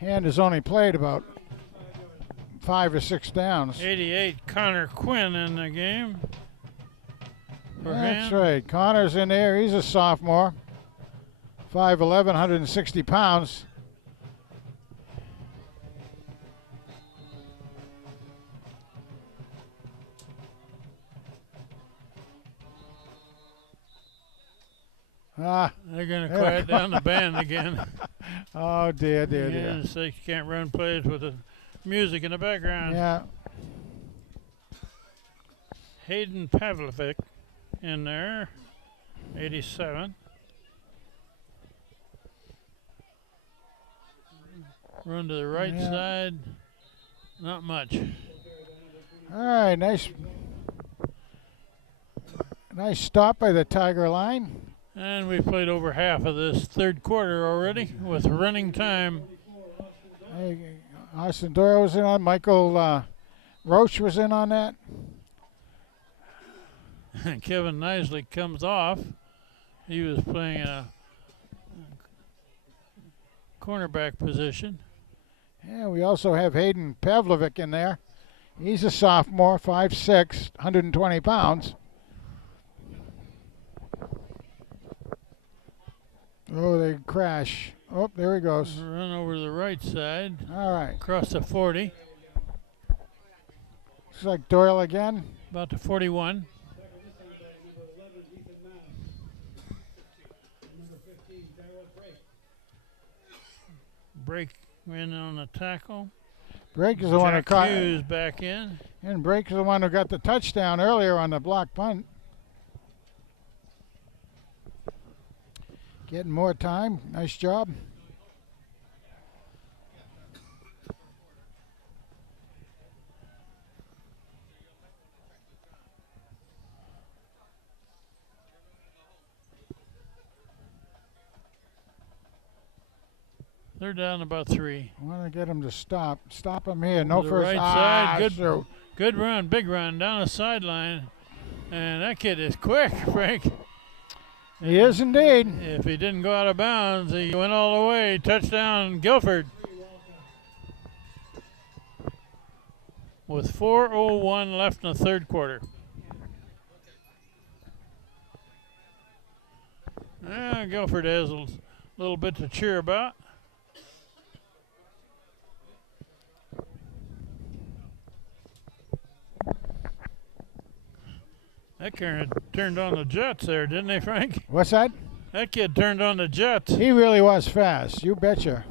Hand has only played about 5 or 6 downs. 88, Connor Quinn in the game. For That's hand. right. Connor's in there. He's a sophomore. 5'11", 160 pounds. Ah, They're going to quiet down the band again. oh dear, dear, dear. Yeah, so you can't run plays with the music in the background. Yeah. Hayden Pavlovic in there, 87. Run to the right Yeah. side, not much. All right, nice stop by the Tiger line. And we played over half of this third quarter already with running time. Hey, Austin Doyle was in on. Michael Roach was in on that. Kevin Nisley comes off. He was playing a cornerback position. Yeah, we also have Hayden Pavlovic in there. He's a sophomore, 5'6", 120 pounds. Oh, they crash. Oh, there he goes. Run over to the right side. All right. Across the 40. Looks like Doyle again. About to 41. Break in on the tackle. Brake is the one who Jack caught. Hughes back in. And Brake is the one who got the touchdown earlier on the block punt. Getting more time. Nice job. They're down about 3. I want to get him to stop. Stop him here. No To the first. right Ah, side. shoot. Good run, big run down the sideline. And that kid is quick, Frank. He is indeed. If he didn't go out of bounds, he went all the way. Touchdown, Guilford. With 4:01 left in the third quarter. Guilford has a little bit to cheer about. That kid turned on the Jets there, didn't he, Frank? What's that? That kid turned on the Jets. He really was fast. You betcha.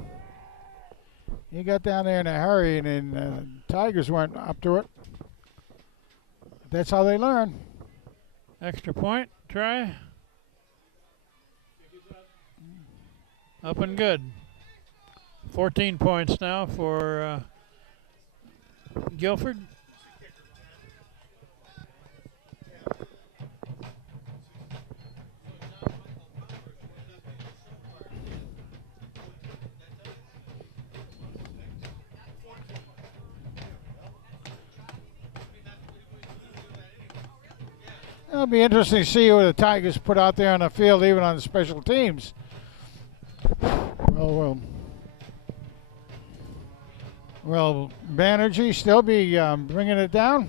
He got down there in a hurry, and then Tigers weren't up to it. That's how they learn. Extra point, try. Up and good. 14 points now for Guilford. It'll be interesting to see what the Tigers put out there on the field, even on the special teams. Will Banerjee still be bringing it down?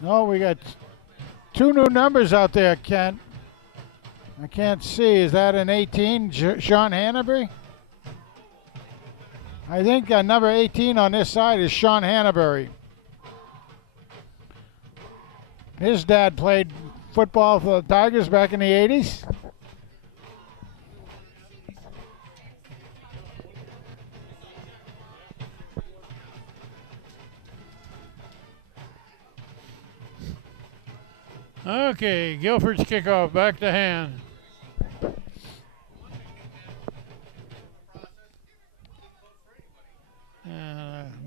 No, we got 2 new numbers out there, Kent. I can't see. Is that an 18, Sean Hannabury? I think number 18 on this side is Sean Hannabury. His dad played football for the Tigers back in the 80s. Okay, Guilford's kickoff back to hand.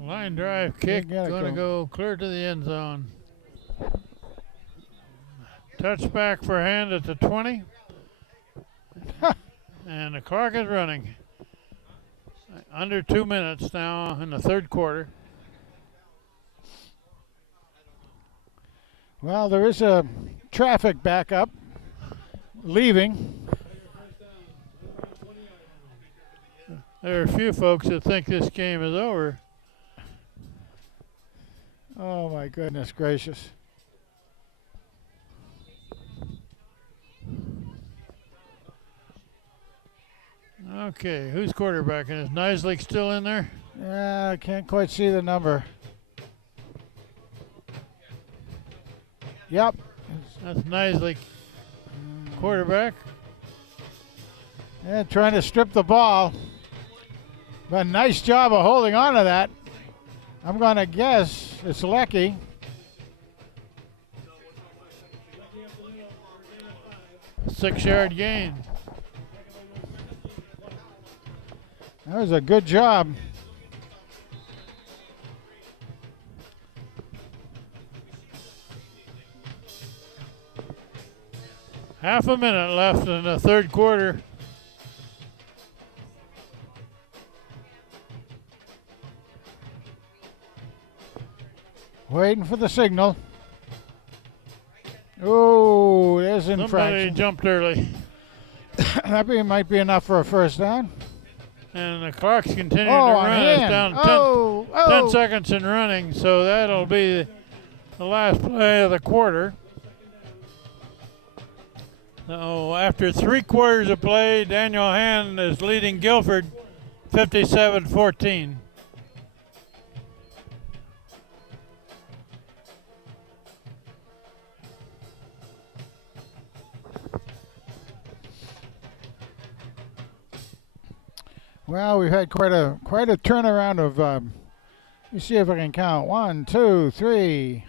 Line drive kick, going to go clear to the end zone. Touchback for hand at the 20. And the clock is running. Under 2 minutes now in the third quarter. Well, there is a traffic backup leaving. There are a few folks that think this game is over. Oh my goodness gracious. Okay, who's quarterbacking? Is Nisley still in there? Yeah, I can't quite see the number. Yep. That's Nisley, quarterback. Yeah, trying to strip the ball. But nice job of holding on to that. I'm going to guess it's Lecky. Six-yard gain. That was a good job. Half a minute left in the third quarter. Waiting for the signal. Oh, there's Somebody infraction. jumped early. That might be enough for a first down. And the clock's continuing Oh, to on run. It's hand. down 10 Oh. seconds in running, so that'll be the last play of the quarter. So after 3 quarters of play, Daniel Hand is leading Guilford 57-14. Well, we've had quite a turnaround of. Let me see if I can count. 1, 2, 3,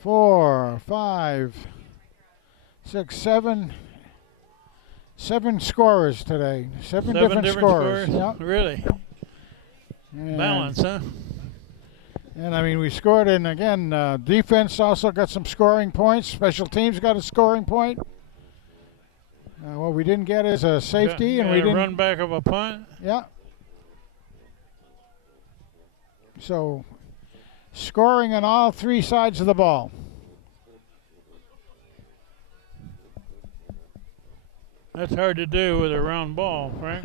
4, 5, 6, 7. 7 scorers today. Seven different scorers. Yep. Really? And, Balance, huh? And I mean, we scored in again. Defense also got some scoring points. Special teams got a scoring point. What we didn't get is a safety, and we didn't run back of a punt. Yeah. So, scoring on all 3 sides of the ball. That's hard to do with a round ball, Frank.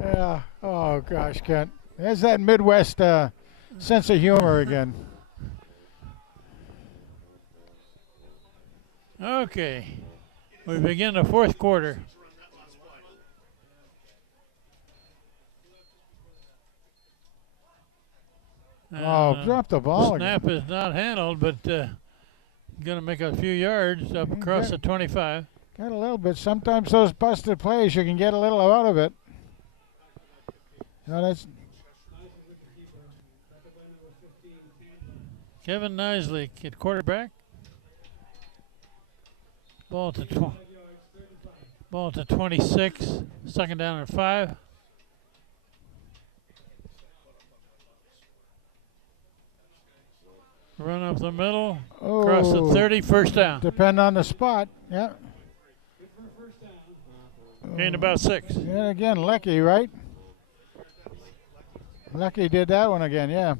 Yeah. Oh gosh, Kent. There's that Midwest sense of humor again. Okay, we begin the fourth quarter. Drop the ball Snap is not handled, but going to make a few yards up across the 25. Got a little bit. Sometimes those busted plays, you can get a little out of it. No, that's Kevin Nisley at quarterback. Ball to 26. Second down and 5. Run up the middle. Across the 30. First down. Depend on the spot. Yeah. Gained about 6. And again, Lecky, right? Lecky did that one again, yeah.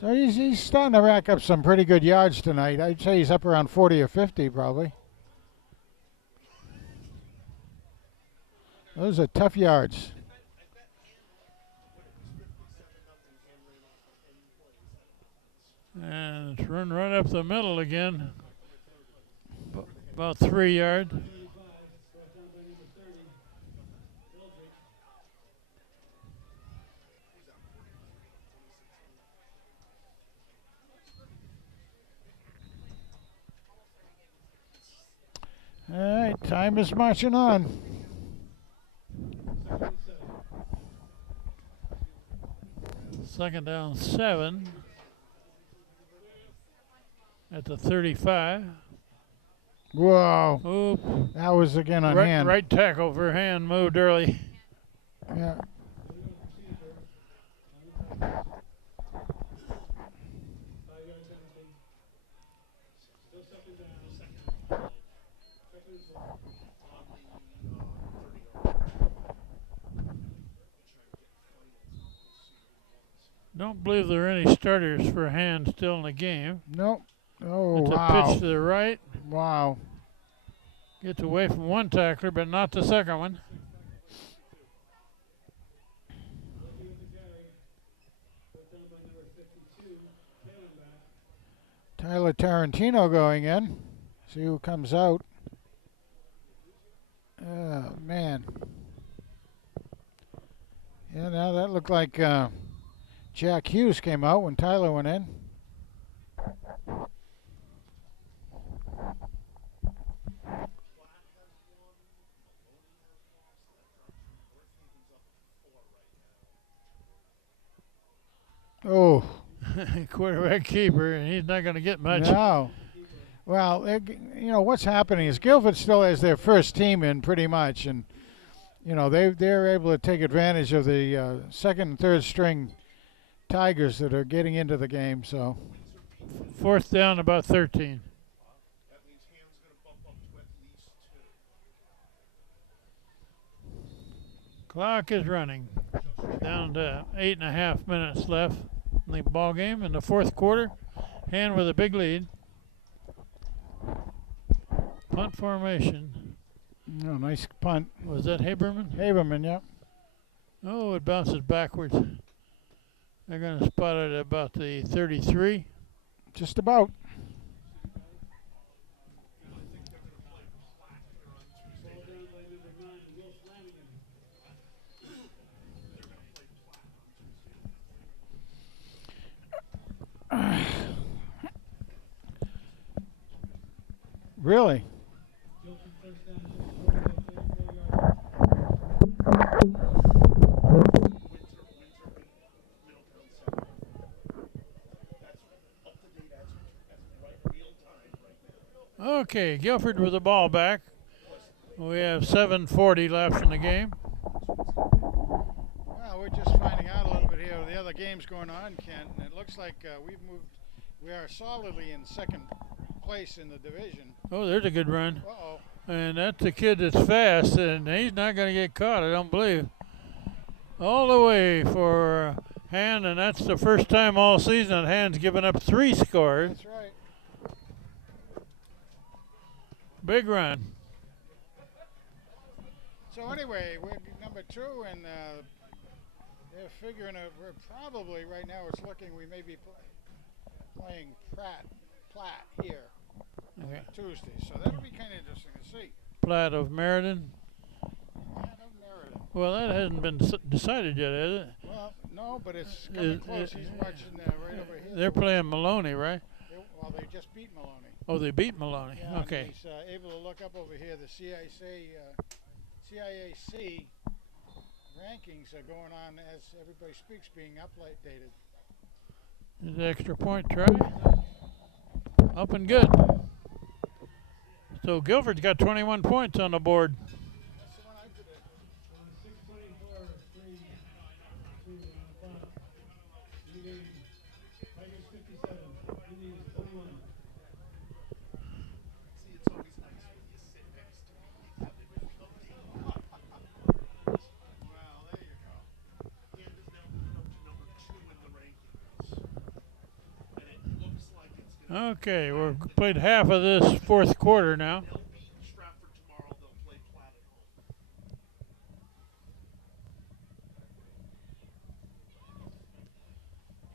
So he's starting to rack up some pretty good yards tonight. I'd say he's up around 40 or 50 probably. Those are tough yards. And it's run right up the middle again. About 3 yards. All right, time is marching on. Second down 7 at the 35. Whoa. Oop. That was again on hand. Right tackle for hand moved early. Yeah. Don't believe there are any starters for Hand still in the game. Nope. Oh, It's wow. a pitch to the right. Wow. Gets away from one tackler, but not the second one. Tyler Tarantino going in. See who comes out. Oh, man. Yeah, now that looked like Jack Hughes came out when Tyler went in. Oh. Quarterback keeper, and he's not going to get much. No. Well, you know, what's happening is Guilford still has their first team in pretty much, and, you know, they're able to take advantage of the second and third string Tigers that are getting into the game, so. Fourth down, about 13. Clock is running. Down to 8.5 minutes left in the ball game in the fourth quarter. Hand with a big lead. Punt formation. Oh, nice punt. Was that Haberman? Haberman, yeah. Oh, it bounces backwards. They're going to spot it at about the 33. Just about. Really? Okay, Guilford with the ball back. We have 7:40 left in the game. Well, we're just finding out a little bit here. The other game's going on, Kent, and it looks like we've moved. We are solidly in second place in the division. Oh, there's a good run. Uh-oh. And that's a kid that's fast, and he's not going to get caught, I don't believe. All the way for Hand, and that's the first time all season that Hand's given up 3 scores. That's right. Big run. So anyway, we're number 2, and they're figuring we're probably right now. It's looking we may be playing Platt here Okay. Tuesday. So that'll be kind of interesting to see. Platt of Meriden. Platt of Meriden. Well, that hasn't been decided yet, has it? Well, no, but it's coming close. He's watching right over here. They're playing Maloney, right? Well, they just beat Maloney. Oh, they beat Maloney. Yeah, Okay. He's able to look up over here. The CIAC rankings are going on as everybody speaks, being updated. Is the extra point try? Up and good. So Guilford's got 21 points on the board. That's the one I did. Okay, we've played half of this fourth quarter now.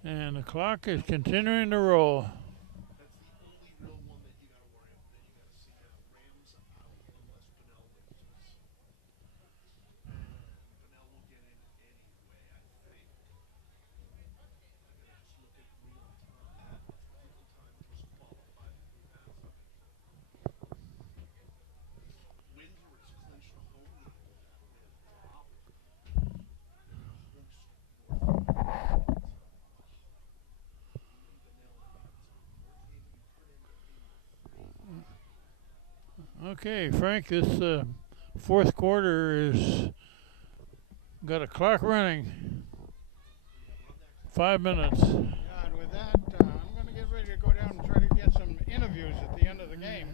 And the clock is continuing to roll. Okay, Frank, this fourth quarter is got a clock running. 5 minutes. Yeah, and with that, I'm going to get ready to go down and try to get some interviews at the end of the game.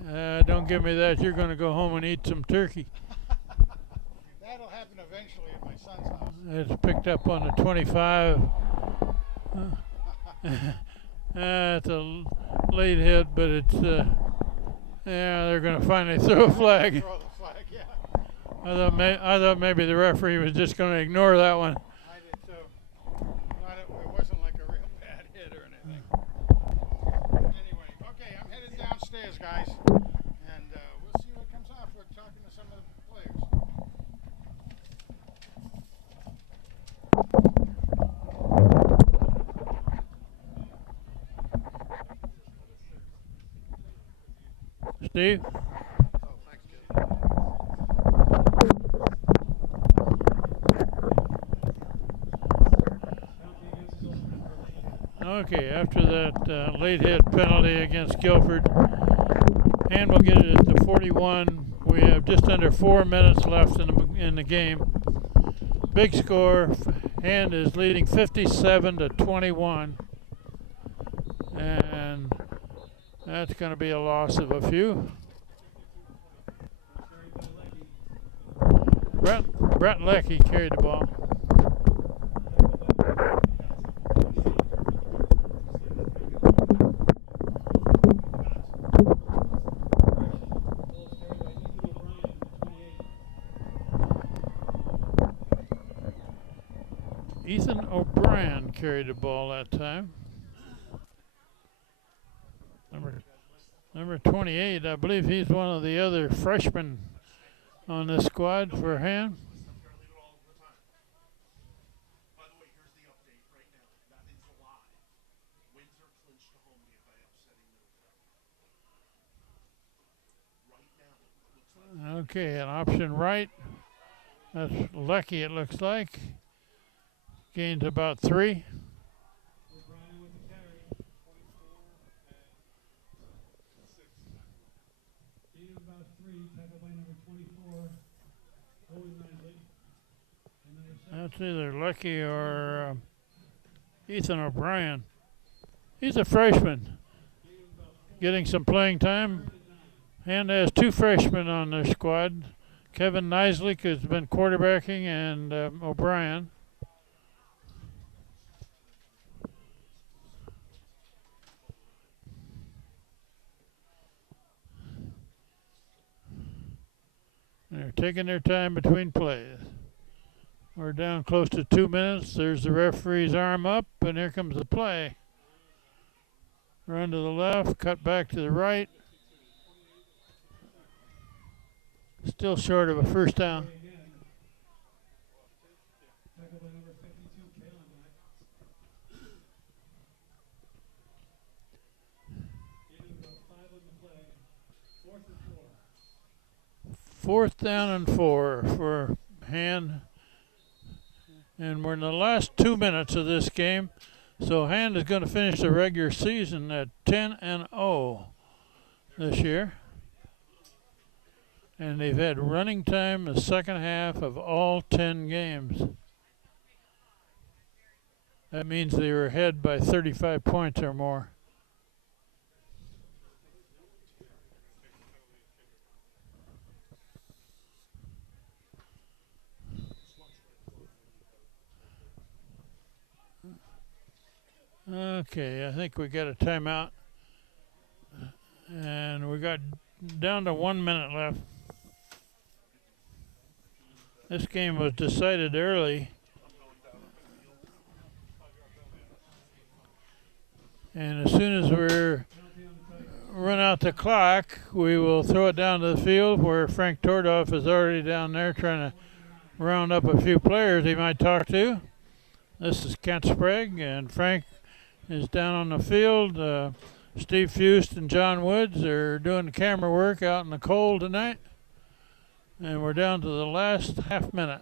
Don't give me that. You're going to go home and eat some turkey. That'll happen eventually at my son's house. It's picked up on the 25. It's a late hit, but it's yeah, they're going to finally throw a flag. Throw the flag, yeah. I thought maybe the referee was just going to ignore that one. I did too. It wasn't like a real bad hit or anything. Anyway, okay, I'm headed downstairs, guys, and we'll see what comes off. We're talking to some of the players. Steve? Okay, after that late hit penalty against Guilford, Hand will get it at the 41. We have just under 4 minutes left in the game. Big score. Hand is leading 57-21, and that's going to be a loss of a few. Brett Leckie carried the ball. Ethan O'Brien carried the ball that time. Number 28, I believe he's one of the other freshmen on this squad for Hand. Okay, an option right. That's Leckie, it looks like. Gains about 3. That's either Leckie or Ethan O'Brien. He's a freshman, getting some playing time. And has 2 freshmen on their squad. Kevin Neislich has been quarterbacking, and O'Brien. They're taking their time between plays. We're down close to 2 minutes. There's the referee's arm up, and here comes the play. Run to the left, cut back to the right. Still short of a first down. Fourth down and 4 for Hand. And we're in the last 2 minutes of this game. So Hand is going to finish the regular season at 10-0 this year. And they've had running time the second half of all 10 games. That means they were ahead by 35 points or more. Okay, I think we got a timeout. And we got down to 1 minute left. This game was decided early. And as soon as we're run out the clock, we will throw it down to the field where Frank Tordoff is already down there trying to round up a few players he might talk to. This is Kent Sprague, and Frank is down on the field. Steve Fust and John Woods are doing the camera work out in the cold tonight. And we're down to the last half minute.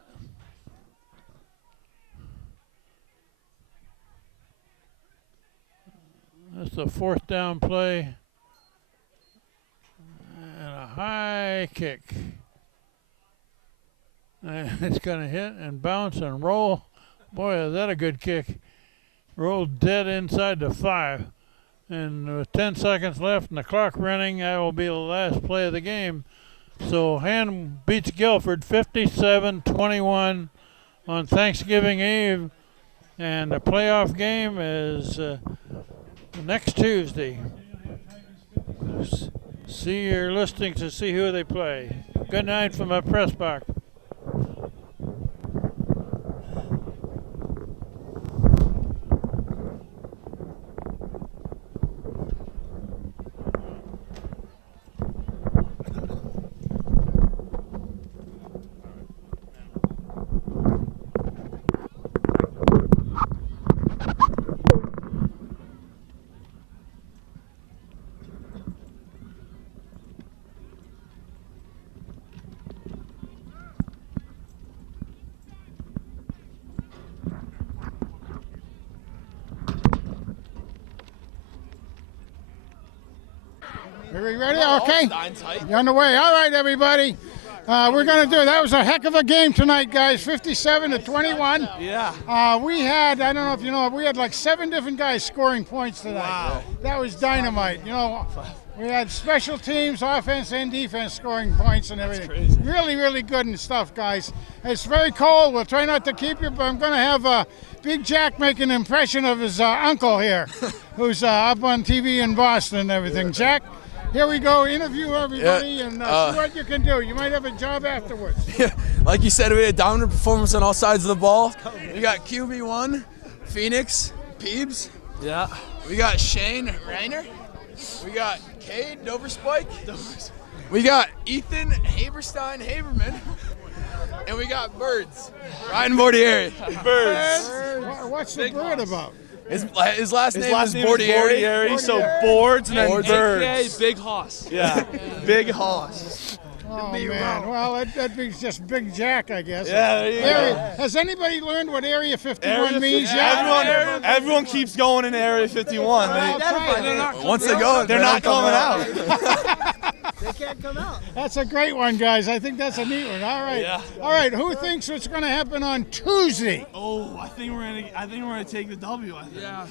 That's the 4th down play. And a high kick. And it's going to hit and bounce and roll. Boy, is that a good kick. Rolled dead inside the 5. And with 10 seconds left and the clock running, that will be the last play of the game. So Hand beats Guilford 57-21 on Thanksgiving Eve And the playoff game is next Tuesday. See, you're listening to see who they play. Good night from a press box. Are we ready? Okay. You're on the way. All right, everybody. We're going to do it. That was a heck of a game tonight, guys. 57-21. Yeah. We had, I don't know if you know, we had like 7 different guys scoring points tonight. Wow. That was dynamite. You know, we had special teams, offense and defense scoring points and everything. That's crazy. Really, really good and stuff, guys. It's very cold. We'll try not to keep you, but I'm going to have Big Jack make an impression of his uncle here, who's up on TV in Boston and everything. Jack? Here we go, interview everybody and see what you can do. You might have a job afterwards. Yeah, like you said, we had a dominant performance on all sides of the ball. We got QB1, Phoenix, Peebs. Yeah. We got Shane Reiner. We got Cade Doverspike. We got Ethan Haberstein Haberman. And we got Birds. Ryan Bordieri. Birds. What's the bird about? His last name is Bordieri. So boards and then birds. AKA Big Hoss. Yeah, Big Hoss. Oh, man. Well, that'd be just Big Jack, I guess. Yeah, there you go. Has anybody learned what Area 51 means yet? Everyone keeps going in Area 51. Once they go, they're not coming out. They can't come out. That's a great one, guys. I think that's a neat one. All right. Yeah. All right. Who thinks what's going to happen on Tuesday? Oh, I think we're gonna take the W. I think. Yeah.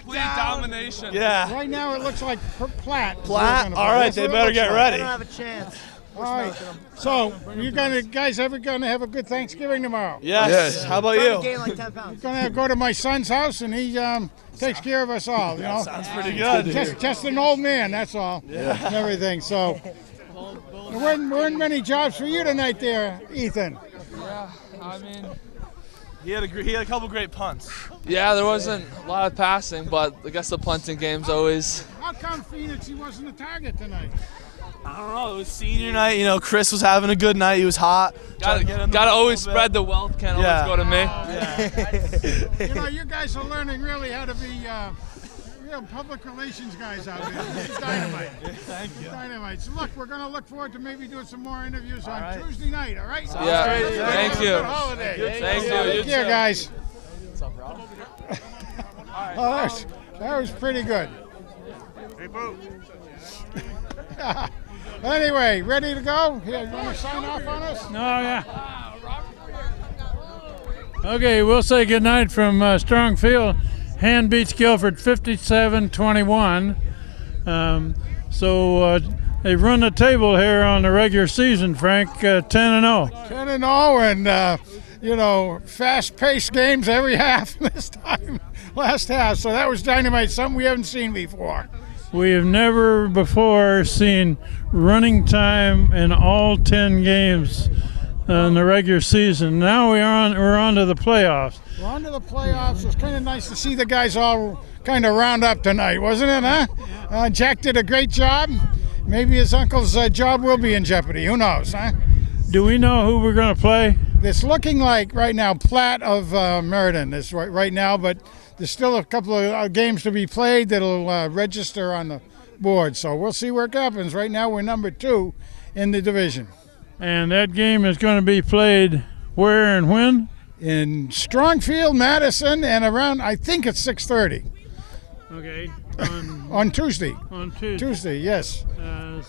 Complete domination. Yeah. Right now, it looks like Platt. All right, they better get ready. They don't have a chance. All right. So, you guys ever gonna have a good Thanksgiving tomorrow? Yes. How about you? Gain like 10 pounds. Gonna go to my son's house, and he takes care of us all. You know. Sounds pretty good. Just an old man, that's all. Yeah. And everything. So, there weren't many jobs for you tonight, there, Ethan. Yeah, I mean, He had a couple great punts. yeah, there wasn't a lot of passing, but I guess the punting game's always. How come Phoenix he wasn't a target tonight? I don't know. It was senior night. You know, Chris was having a good night. He was hot. Gotta always spread the wealth. Can't always go to me. You know, you guys are learning really how to be real public relations guys out there. This is dynamite. Thank you. Dynamite. So look, we're going to look forward to maybe doing some more interviews on Tuesday night, all right? Yeah, Great. thank Have a you. good holiday. Thank you. Take care, guys. Oh, that was pretty good. Anyway, ready to go? Here, you want to sign off on us? Oh, yeah. Okay, we'll say goodnight from Strongfield. Hand beats Guilford 57-21. So they've run the table here on the regular season, Frank, 10-0. 10-0, and you know, fast-paced games every half this time, last half. So that was dynamite, something we haven't seen before. We have never before seen running time in all 10 games in the regular season. Now we're on to the playoffs. We're on to the playoffs. It's kind of nice to see the guys all kind of round up tonight, wasn't it, huh? Jack did a great job. Maybe his uncle's job will be in jeopardy. Who knows, huh? Do we know who we're going to play? It's looking like right now Platt of Meriden is right now, but there's still a couple of games to be played that'll register on the board. So we'll see where it happens. Right now we're number 2 in the division. And that game is going to be played where and when? In Strongfield, Madison, and around, I think it's 6:30. Okay. On Tuesday. On Tuesday. Tuesday, yes.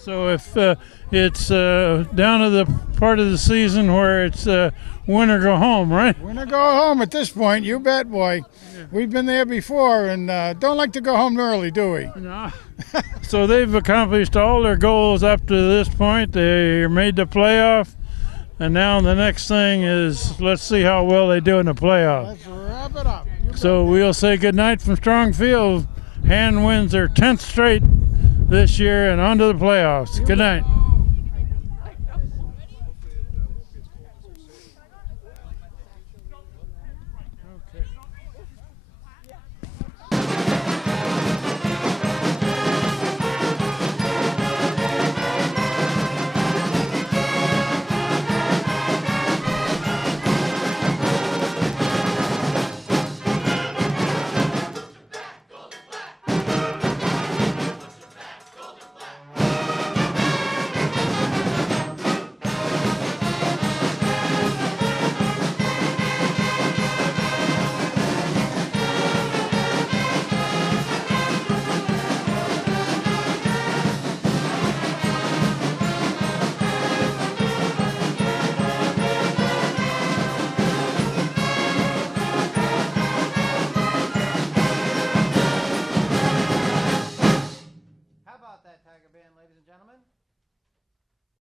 So if it's down to the part of the season where it's win or go home, right? Win or go home at this point, you bet, boy. Yeah. We've been there before and don't like to go home early, do we? No. So they've accomplished all their goals up to this point. They made the playoff. And now the next thing is, let's see how well they do in the playoffs. Let's wrap it up. So we'll say goodnight from Strong Field. Han wins their 10th straight this year and on to the playoffs. Good night.